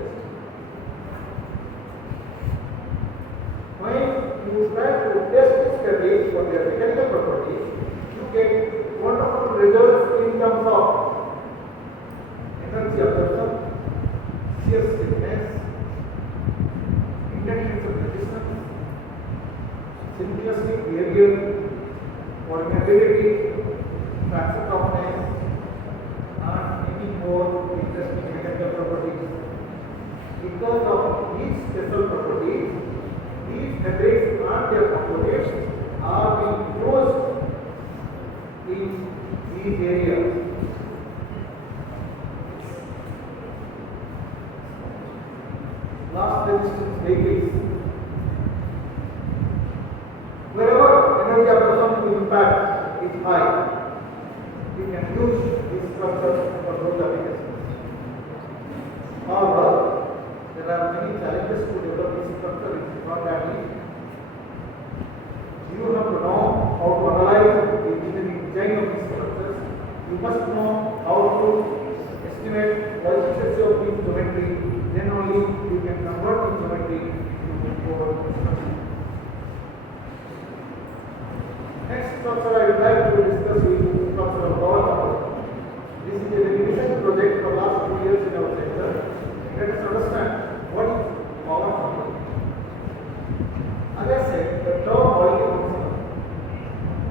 When you try to test this fabric for their mechanical properties, you get wonderful results in terms of energy absorption, shear stiffness, inductance of resistance, simplistic behavior, permeability, transfer toughness, and many more interesting mechanical properties. Because of these special properties, these fabrics and their components are being used in these areas. Last resistance vehicles. Wherever energy absorption to impact is high, we can use this structure for those applications. However, there are many challenges to develop this structure. It is not that easy. You have to know how to analyze the engineering design of these structures. You must know how to estimate volume ratio of this geometry. Then only you can convert this geometry into woven construction. Next structure I would like to discuss with you is structure of power component. This is a very recent project for the last 2 years in our sector. Let us understand what is power component. As I said, the term multifunctional.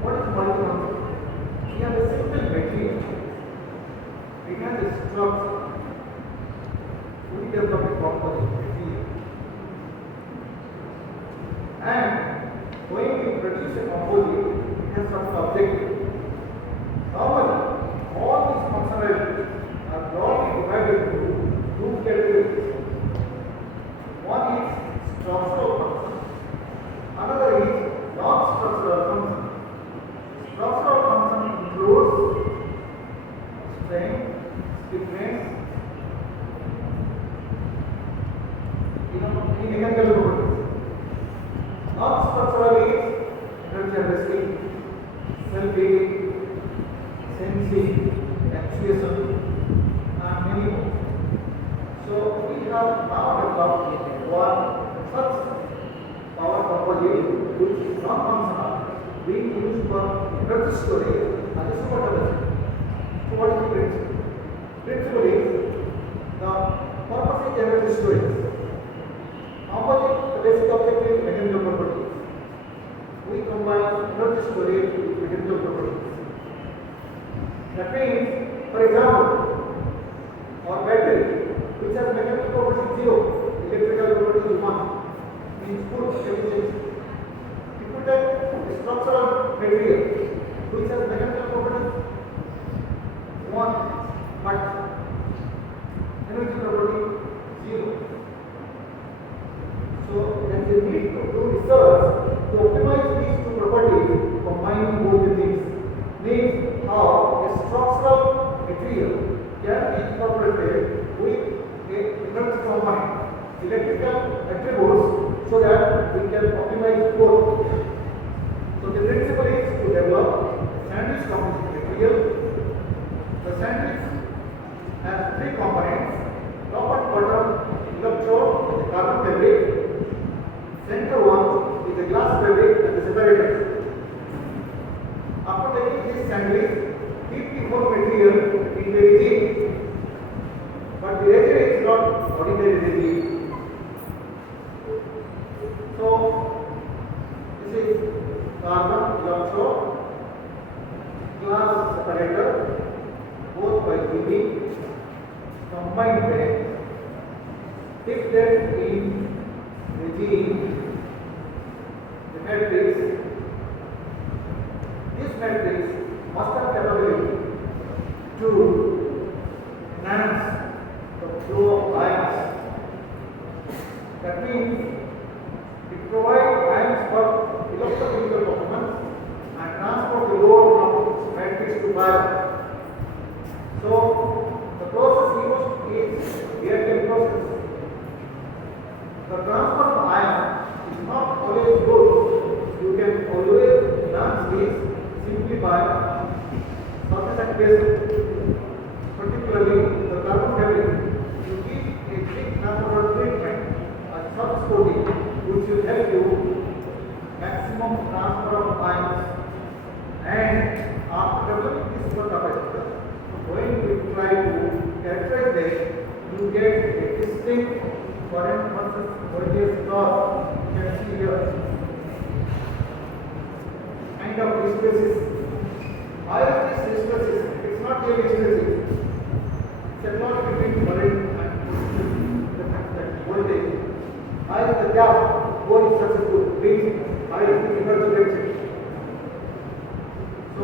What is multifunctional? We have a simple material. We have a structure. We develop a composite material. And when we produce a composite, it has some objective. Normally, all these functionalities are broadly divided into two categories. One is structural function. Another is non-structural function. Structural function includes strength, stiffness, mechanical properties. Non-structural is energy harvesting, self-heating, sensing, actuation, and many more. So we have now developed one such power composite which is non-functional, being used for energy storage and super capacity. So what is the principle? Principle is the purpose is energy storage. Composite, the basic objective is mechanical properties. We combine energy storage with mechanical properties. That means, for example, our battery, which has mechanical property 0, electrical property 1, means full efficiency. If you take a structural material, which has mechanical property 1, but solid rigid. So this is carbon electro glass separator, both by giving combined pair. If that in regime, the matrix, this matrix must have capability to enhance the flow of ions. That means it provides ions for electrochemical performance and transport the load from matrix to wire. So the process used is reactive process. The transfer of ion is not always good. You can always enhance this simply by surface based, particularly the carbon fabric. You give a thick transfer treatment and surface coating, which will help you maximum transfer of ions. And after developing this capacitor, when you try to characterize them, you get a distinct current versus voltage curve. You can see here kind of hysteresis. Why is this hysteresis? It's not really hysteresis. It's a lot between current and voltage. Why is the gap more is successful? Means why is the energy density? So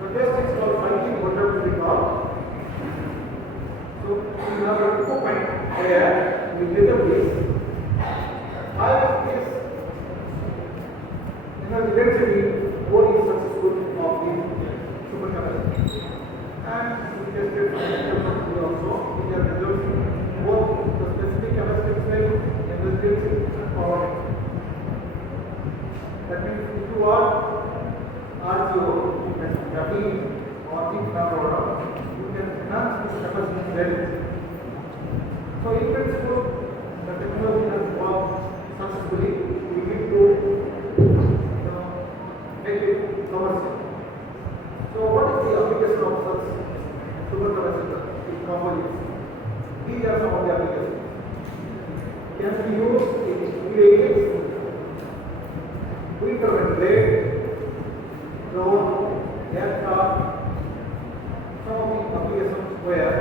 the test is called cycling potential recall. So we have a equipment where we measure this. Why is this energy density more is successful of the supercapacitor? And we tested also we have results both the specific capacitance value, energy density and power density. That means if you are R0 as Japanese or in product, you can enhance this capacity value. So in principle, the technology has worked successfully. We need to make it commercial. So what is the application of such supercapacitor in composites? These are some of the applications. It can be used in vehicles, wind turbine blade, drone, aircraft, some of the applications where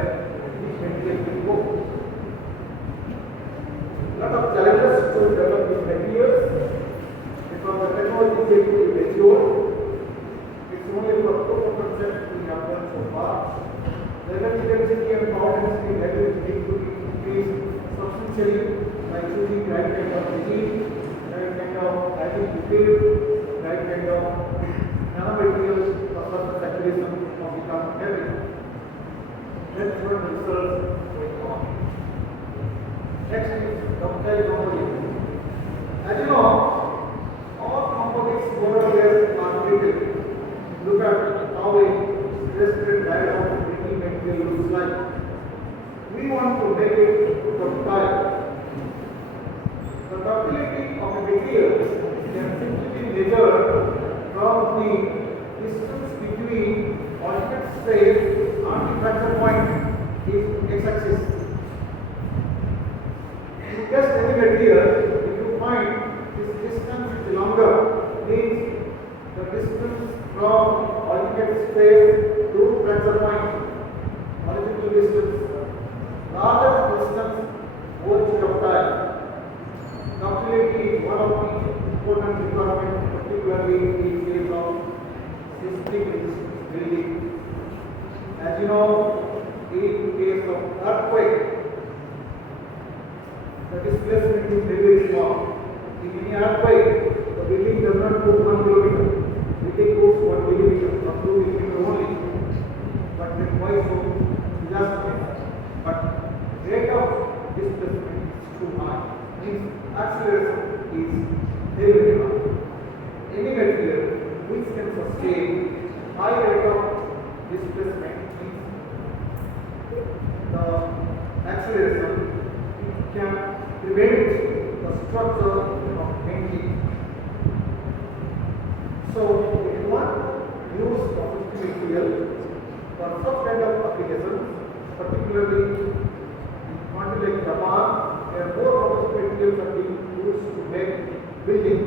this material will go. A lot of challenges to develop these materials because the technology is yet to be matured. It's only for 2% we have done so far. The energy density and power density values need to be increased substantially by choosing right kind of regime, right kind of adding liquid, right kind of nanomaterials for surface activation of the carbon fabric. That's what research going on. Next is ductile composites. As you know, all composites more or less are brittle. Look at how a stress-strain diagram of brittle material looks like. We want to make it ductile. The ductility of a material can simply be measured from the distance between alternate strain and the fracture point is x-axis. To test any material, if you find this distance is longer, means the distance from alternate strain to fracture point, horizontal distance, larger distance, more ductile. Ductility is one of the important requirements, particularly in case of seismic resistance building. As you know, in case of earthquake, the displacement is very small. In any earthquake, the building does not move 1 kilometer. Building moves 1 millimeter or 2 millimeter only. But then why so disaster? But rate of displacement is too high. Means acceleration is very high. Any material which can sustain high rate of displacement means the acceleration can prevent the structure of bending. So if you want to use the material for such kind of applications, particularly in countries like Japan building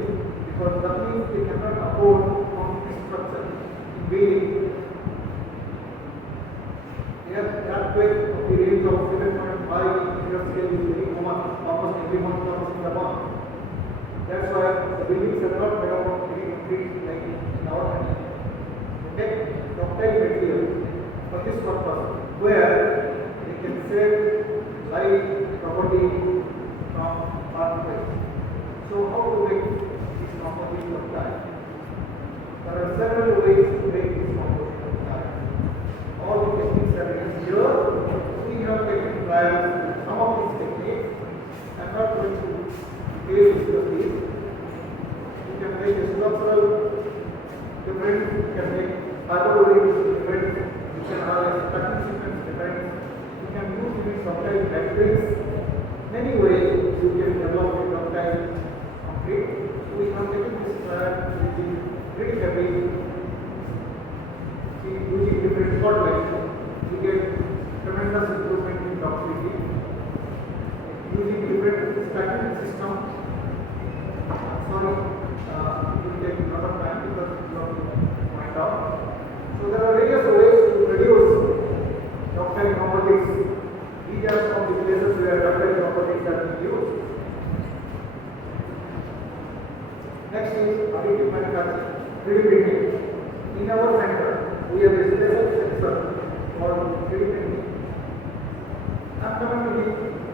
because that means they cannot afford concrete structure in building. Earthquake of the range of 7.5 Richter scale is very common, almost every month comes in the month. That's why the buildings are not made of very concrete like in our country. They make ductile material for this purpose, where they can save life, property from earthquakes. So how to make this composition ductile? There are several ways to make this composition ductile. All the techniques are used here. We have taken trials with some of these techniques. I am not going to detail these. You can make a structural difference, you can make hydraulic difference, you can have a cutting sequence difference, you can use even ductile batteries. Many ways you can develop a ductile concrete. So we have taken this trial which is very heavy. Using different outlets, you get tremendous improvement in ductility. Using different stacking systems, sorry, it will take a lot of time because you have to find out. So there are various ways to reduce ductile composites. These are some of the places where ductile composites are being used. Next is additive manufacturing, 3D printing. In our center, we have a special sensor for 3D printing. I am coming to the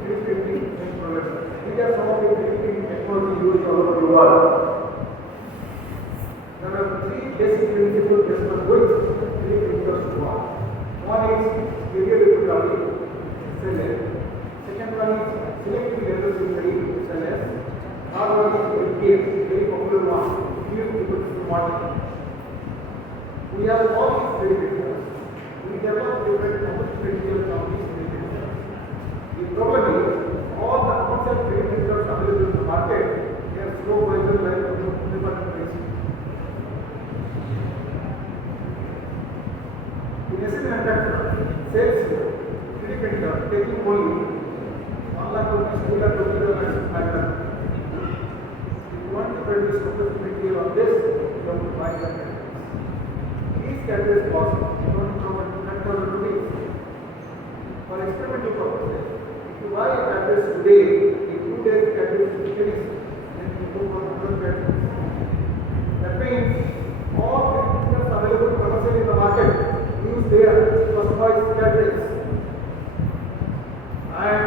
3D printing main production. These are some of the 3D printing technology used all over the world. There are three basic principles based on which 3D printers work. One is stereolithography, SLS. Second one is selective laser sintering, SLS. Third one is LPS, very popular one, new people modeling. We have all these 3D printers. We develop different materials from these 3D printers. The problem is, all the outside 3D printers available in the market, they are slow version like different pricing. The machine manufacturer sells 3D printer taking only 1 lakh rupees, 2 lakh rupees, and 5 lakh rupees. If you want to produce composite material on this, you have to buy the material. These cartridges cost 10,000 rupees. For experimental purposes, if you buy a cartridge today, in 2 days cartridge will finish, then you go for another cartridge. That means all printers available commercially in the market use their customized cartridges. And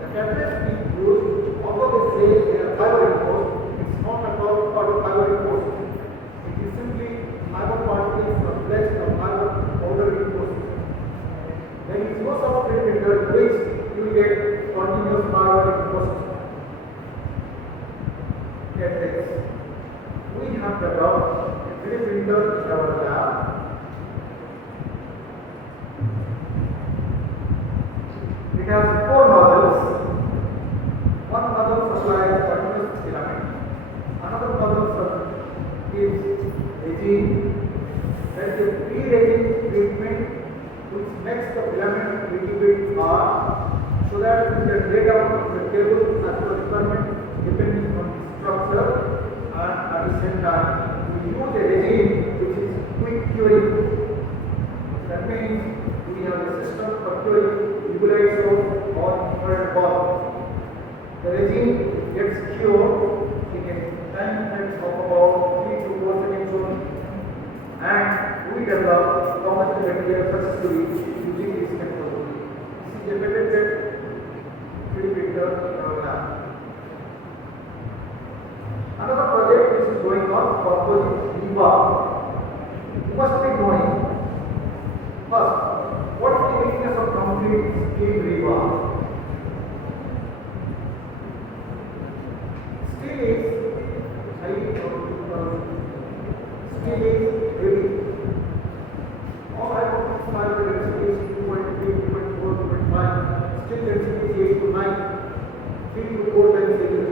the cartridge being used, although they say they are fiber reinforced, it's not at all part of fiber reinforced. It is simply fiber particles from flesh or fiber powder reinforced. When you use of 3D printer, which you will get continuous fiber reinforced cartridge. We have developed a 3D printer in our lab. It has 4 nozzles. One nozzle supplies continuous filament. Another nozzle gives resin. There is a pre-resin treatment which makes the filament little bit hard so that you can lay down the cable as per requirement depending on the structure, and at the same time we use a resin which is quick curing. That means we have a system for curing equalized soap or infrared bulb. The resin gets cured in a time frame of about 3 to 4 seconds only, and we develop composite material successfully using this technology. This is a patented 3D printer in our lab. Another project which is going on, composite rebar. You must be knowing first what is the weakness of concrete steel rebar. Steel is heavy. All hypothesis fiber density is 2.3, 2.4, 2.5. Steel density is 8 to 9, 3 to 4 times bigger.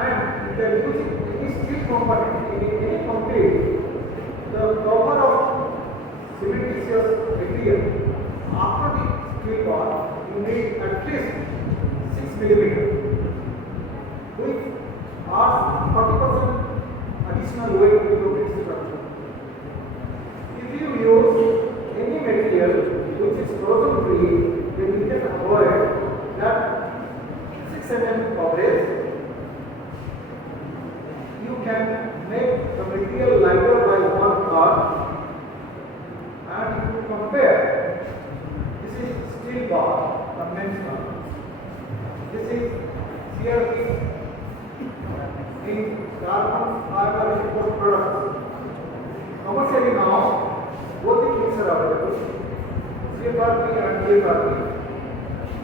And if they are using any steel component in any concrete, the cover of cementitious material after the steel bar, you need at least 6 millimeters. With adds 40% additional weight to the concrete structure. If you use any material which is corrosion free, then you can avoid that 6 mm coverage. You can make the material lighter by 1 part, and if you compare, this is steel bar conventional, this is CRP in carbon fiber reinforced products. Commercially now, both the things are available, CFRP and DFRP.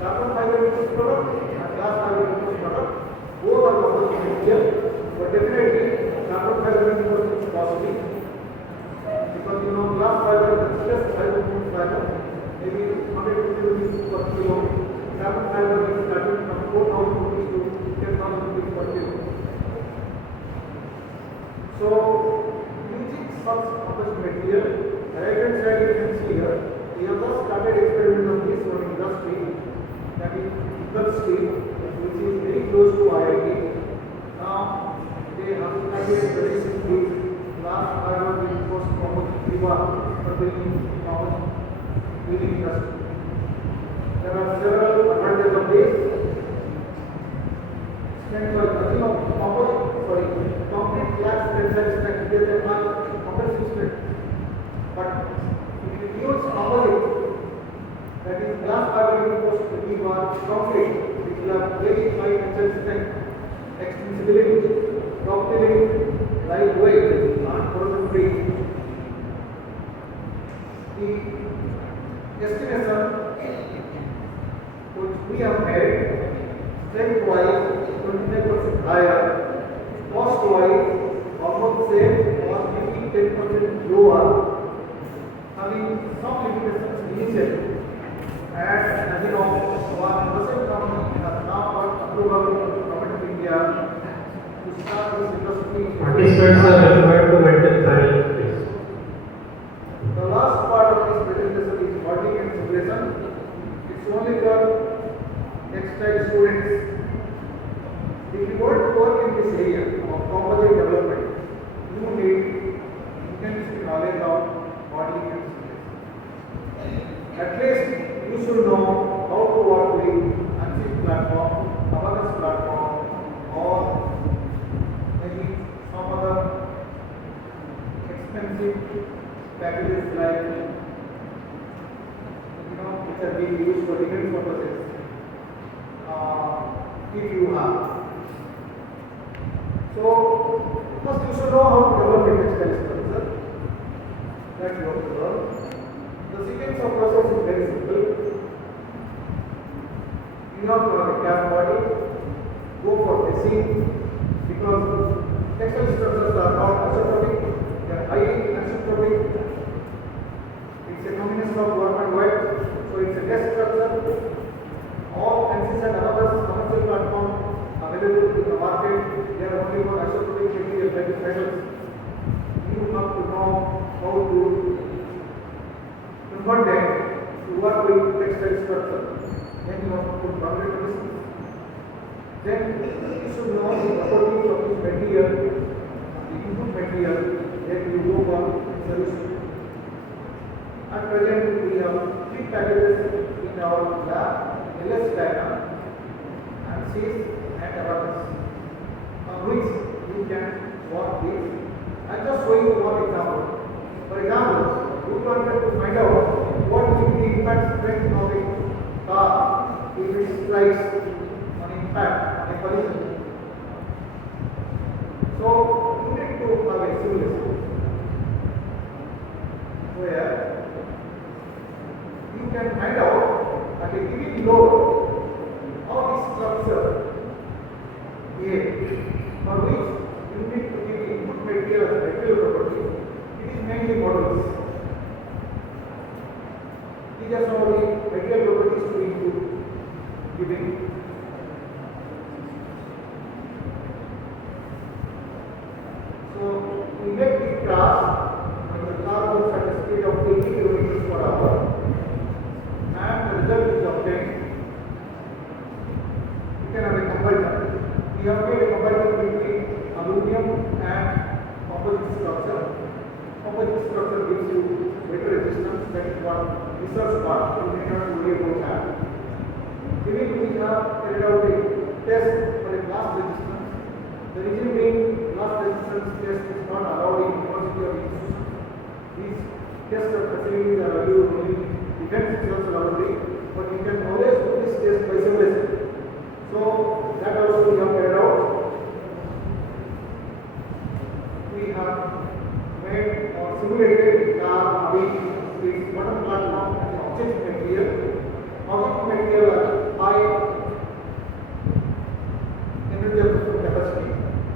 Carbon fiber reinforced product and glass fiber reinforced product, both are commercial material, but definitely carbon fiber reinforced is costly, because you know glass fiber is just fiber fiber, maybe 150 rupees per kilo. Carbon fiber is starting from 4,000 rupees to 10,000 rupees per kilo. So, using such composite material, right hand side you can see here, we have just started experiment on this one industry, that is Odisha State, which is very close to IIT. Now, they have started producing this glass fiber reinforced composite rebar for building industry. There are several advantages of this. Concrete lacks tensile strength, they have compressive strength. But if you use composite, that is glass fiber reinforced rebar concrete, it will have very high tensile strength, extensibility, ductility, lightweight, and corrosion free. The estimation which we have made, strength wise 25% higher, cost wise almost same or maybe 10% lower, having some limitations initially. And as you know, one present company has now got approval from the Government of India to start this industry. Participants are required to maintain silence, please. The last part of this presentation is modeling and simulation. It's only for textile students. If you want to work in this area of composite development, you need intensive knowledge of modeling and simulation. At least you should know how to work with ANSYS platform, Abacus platform, or maybe some other expensive packages like which are being used for different purposes. If you have. So first you should know how to develop a textile structure. That you have to learn. The sequence of process is very simple. You have to have a cap body, go for testing, because textile structures are not isotropic, they are highly anisotropic. It's a combination of warm and wet, so it's a test structure. All ANSYS and other commercial platforms available in the market, they are only for isotropic material like metals. You have to know how to convert them to work with textile structure. Then you have to put boundary conditions. Then you should know the properties of this material, the input material, then you go for solution. At present, we have 3 packages in our lab, LS diagram, ANSYS and Abacus, on which you can work with. I will just show you one example. For example, you wanted to find out what will be the impact strength of a car if it strikes on impact on a collision. So you need to have a simulation where you can find out at a given load how this structure behaves, for which you need to give input material as material properties. It is mainly models. These are some of the material properties to be giving. research part, you need not worry about that. Even we have carried out a test for a glass resistance. The reason being glass resistance test is not allowed in University of Institutions. These test facilities are available only in defense research laboratory, but you can always do this test by simulation. So that also we have carried out. We have made or simulated car with bottom platform and object material. Object material are high energy absorption capacity.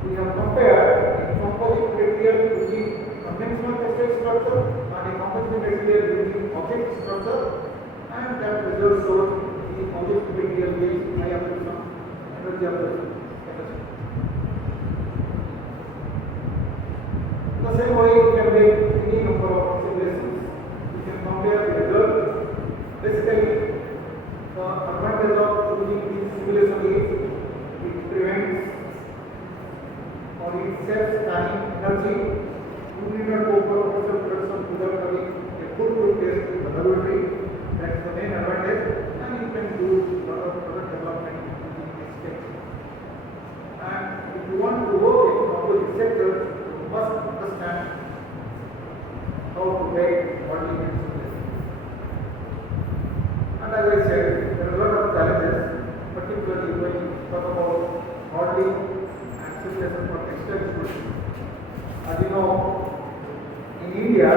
We have compared a composite material using conventional textile structure and a composite material using object structure, and that result shows the object material gives high absorption energy absorption capacity. The same way you can make any number of simulations. You can compare the result. Basically, the advantage of using this simulation is it prevents or it saves time, energy. You need not go for official production without having a full test in the laboratory. That is the main advantage, and you can do a lot of product development using this technique. And if you want to work in composite sector, you must understand how to make body simulation. And as I said, there are a lot of challenges, particularly when you talk about modeling and simulation for textile solutions. As you know, in India,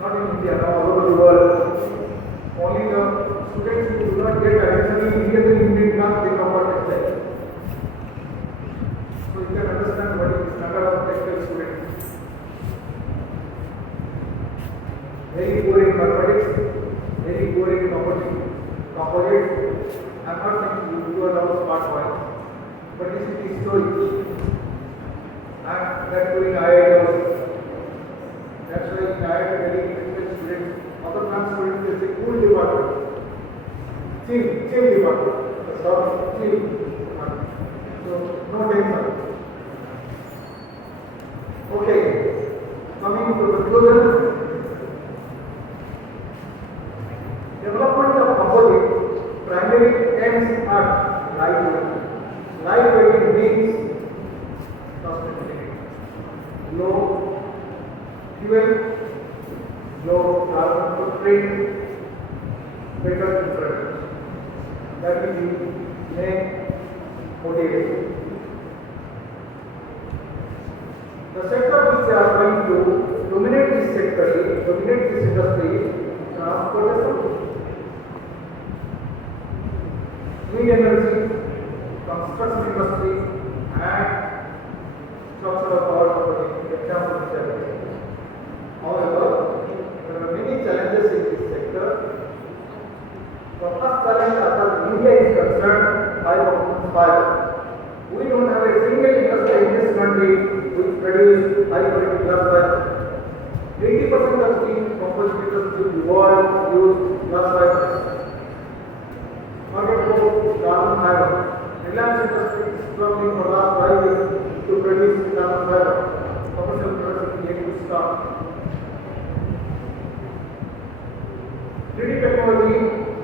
not in India, now all over the world, only the students who do not get admission in Indian class, they come for textile. So you can understand what is the standard of textile students. Very poor in mathematics, very poor in composite. I am not saying you are all smart boys, but this is the story. And that during IIT also. That's why in IIT very expensive students, other branch students, they say cool department, chill department, chill department. So no tension. Okay, coming to the conclusion. Development of composite primarily aims at lightweighting. Lightweighting means low fuel, low carbon footprint, better infrastructure. That is the main motivation. The sector which are going to dominate this sector, dominate this industry, transportation, clean energy, construction industry, and structural power company, example services. However, there are many challenges in this sector. The first challenge as far as India is concerned, high performance fiber. We don't have a single industry in this country which produces high quality glass fiber. 80% of the compositors in the world use glass fibers. Forget about carbon fiber. Reliance industry is struggling for the last 5 years to produce carbon fiber. Commercial production yet to start. 3D technology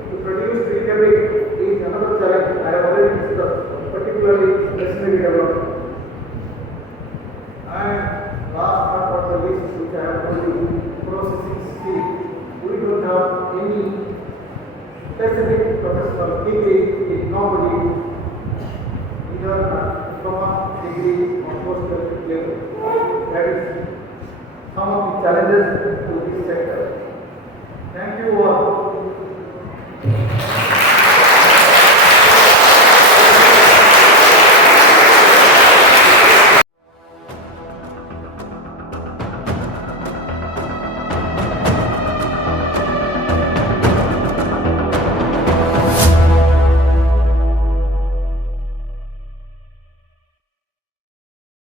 to produce 3D fabric is another challenge I have already discussed, particularly machinery development. And last but not the least, which I have told you, processing skill. We don't have any specific professional degree in nobody, either diploma degree or postgraduate level. That is some of the challenges to this sector. Thank you all.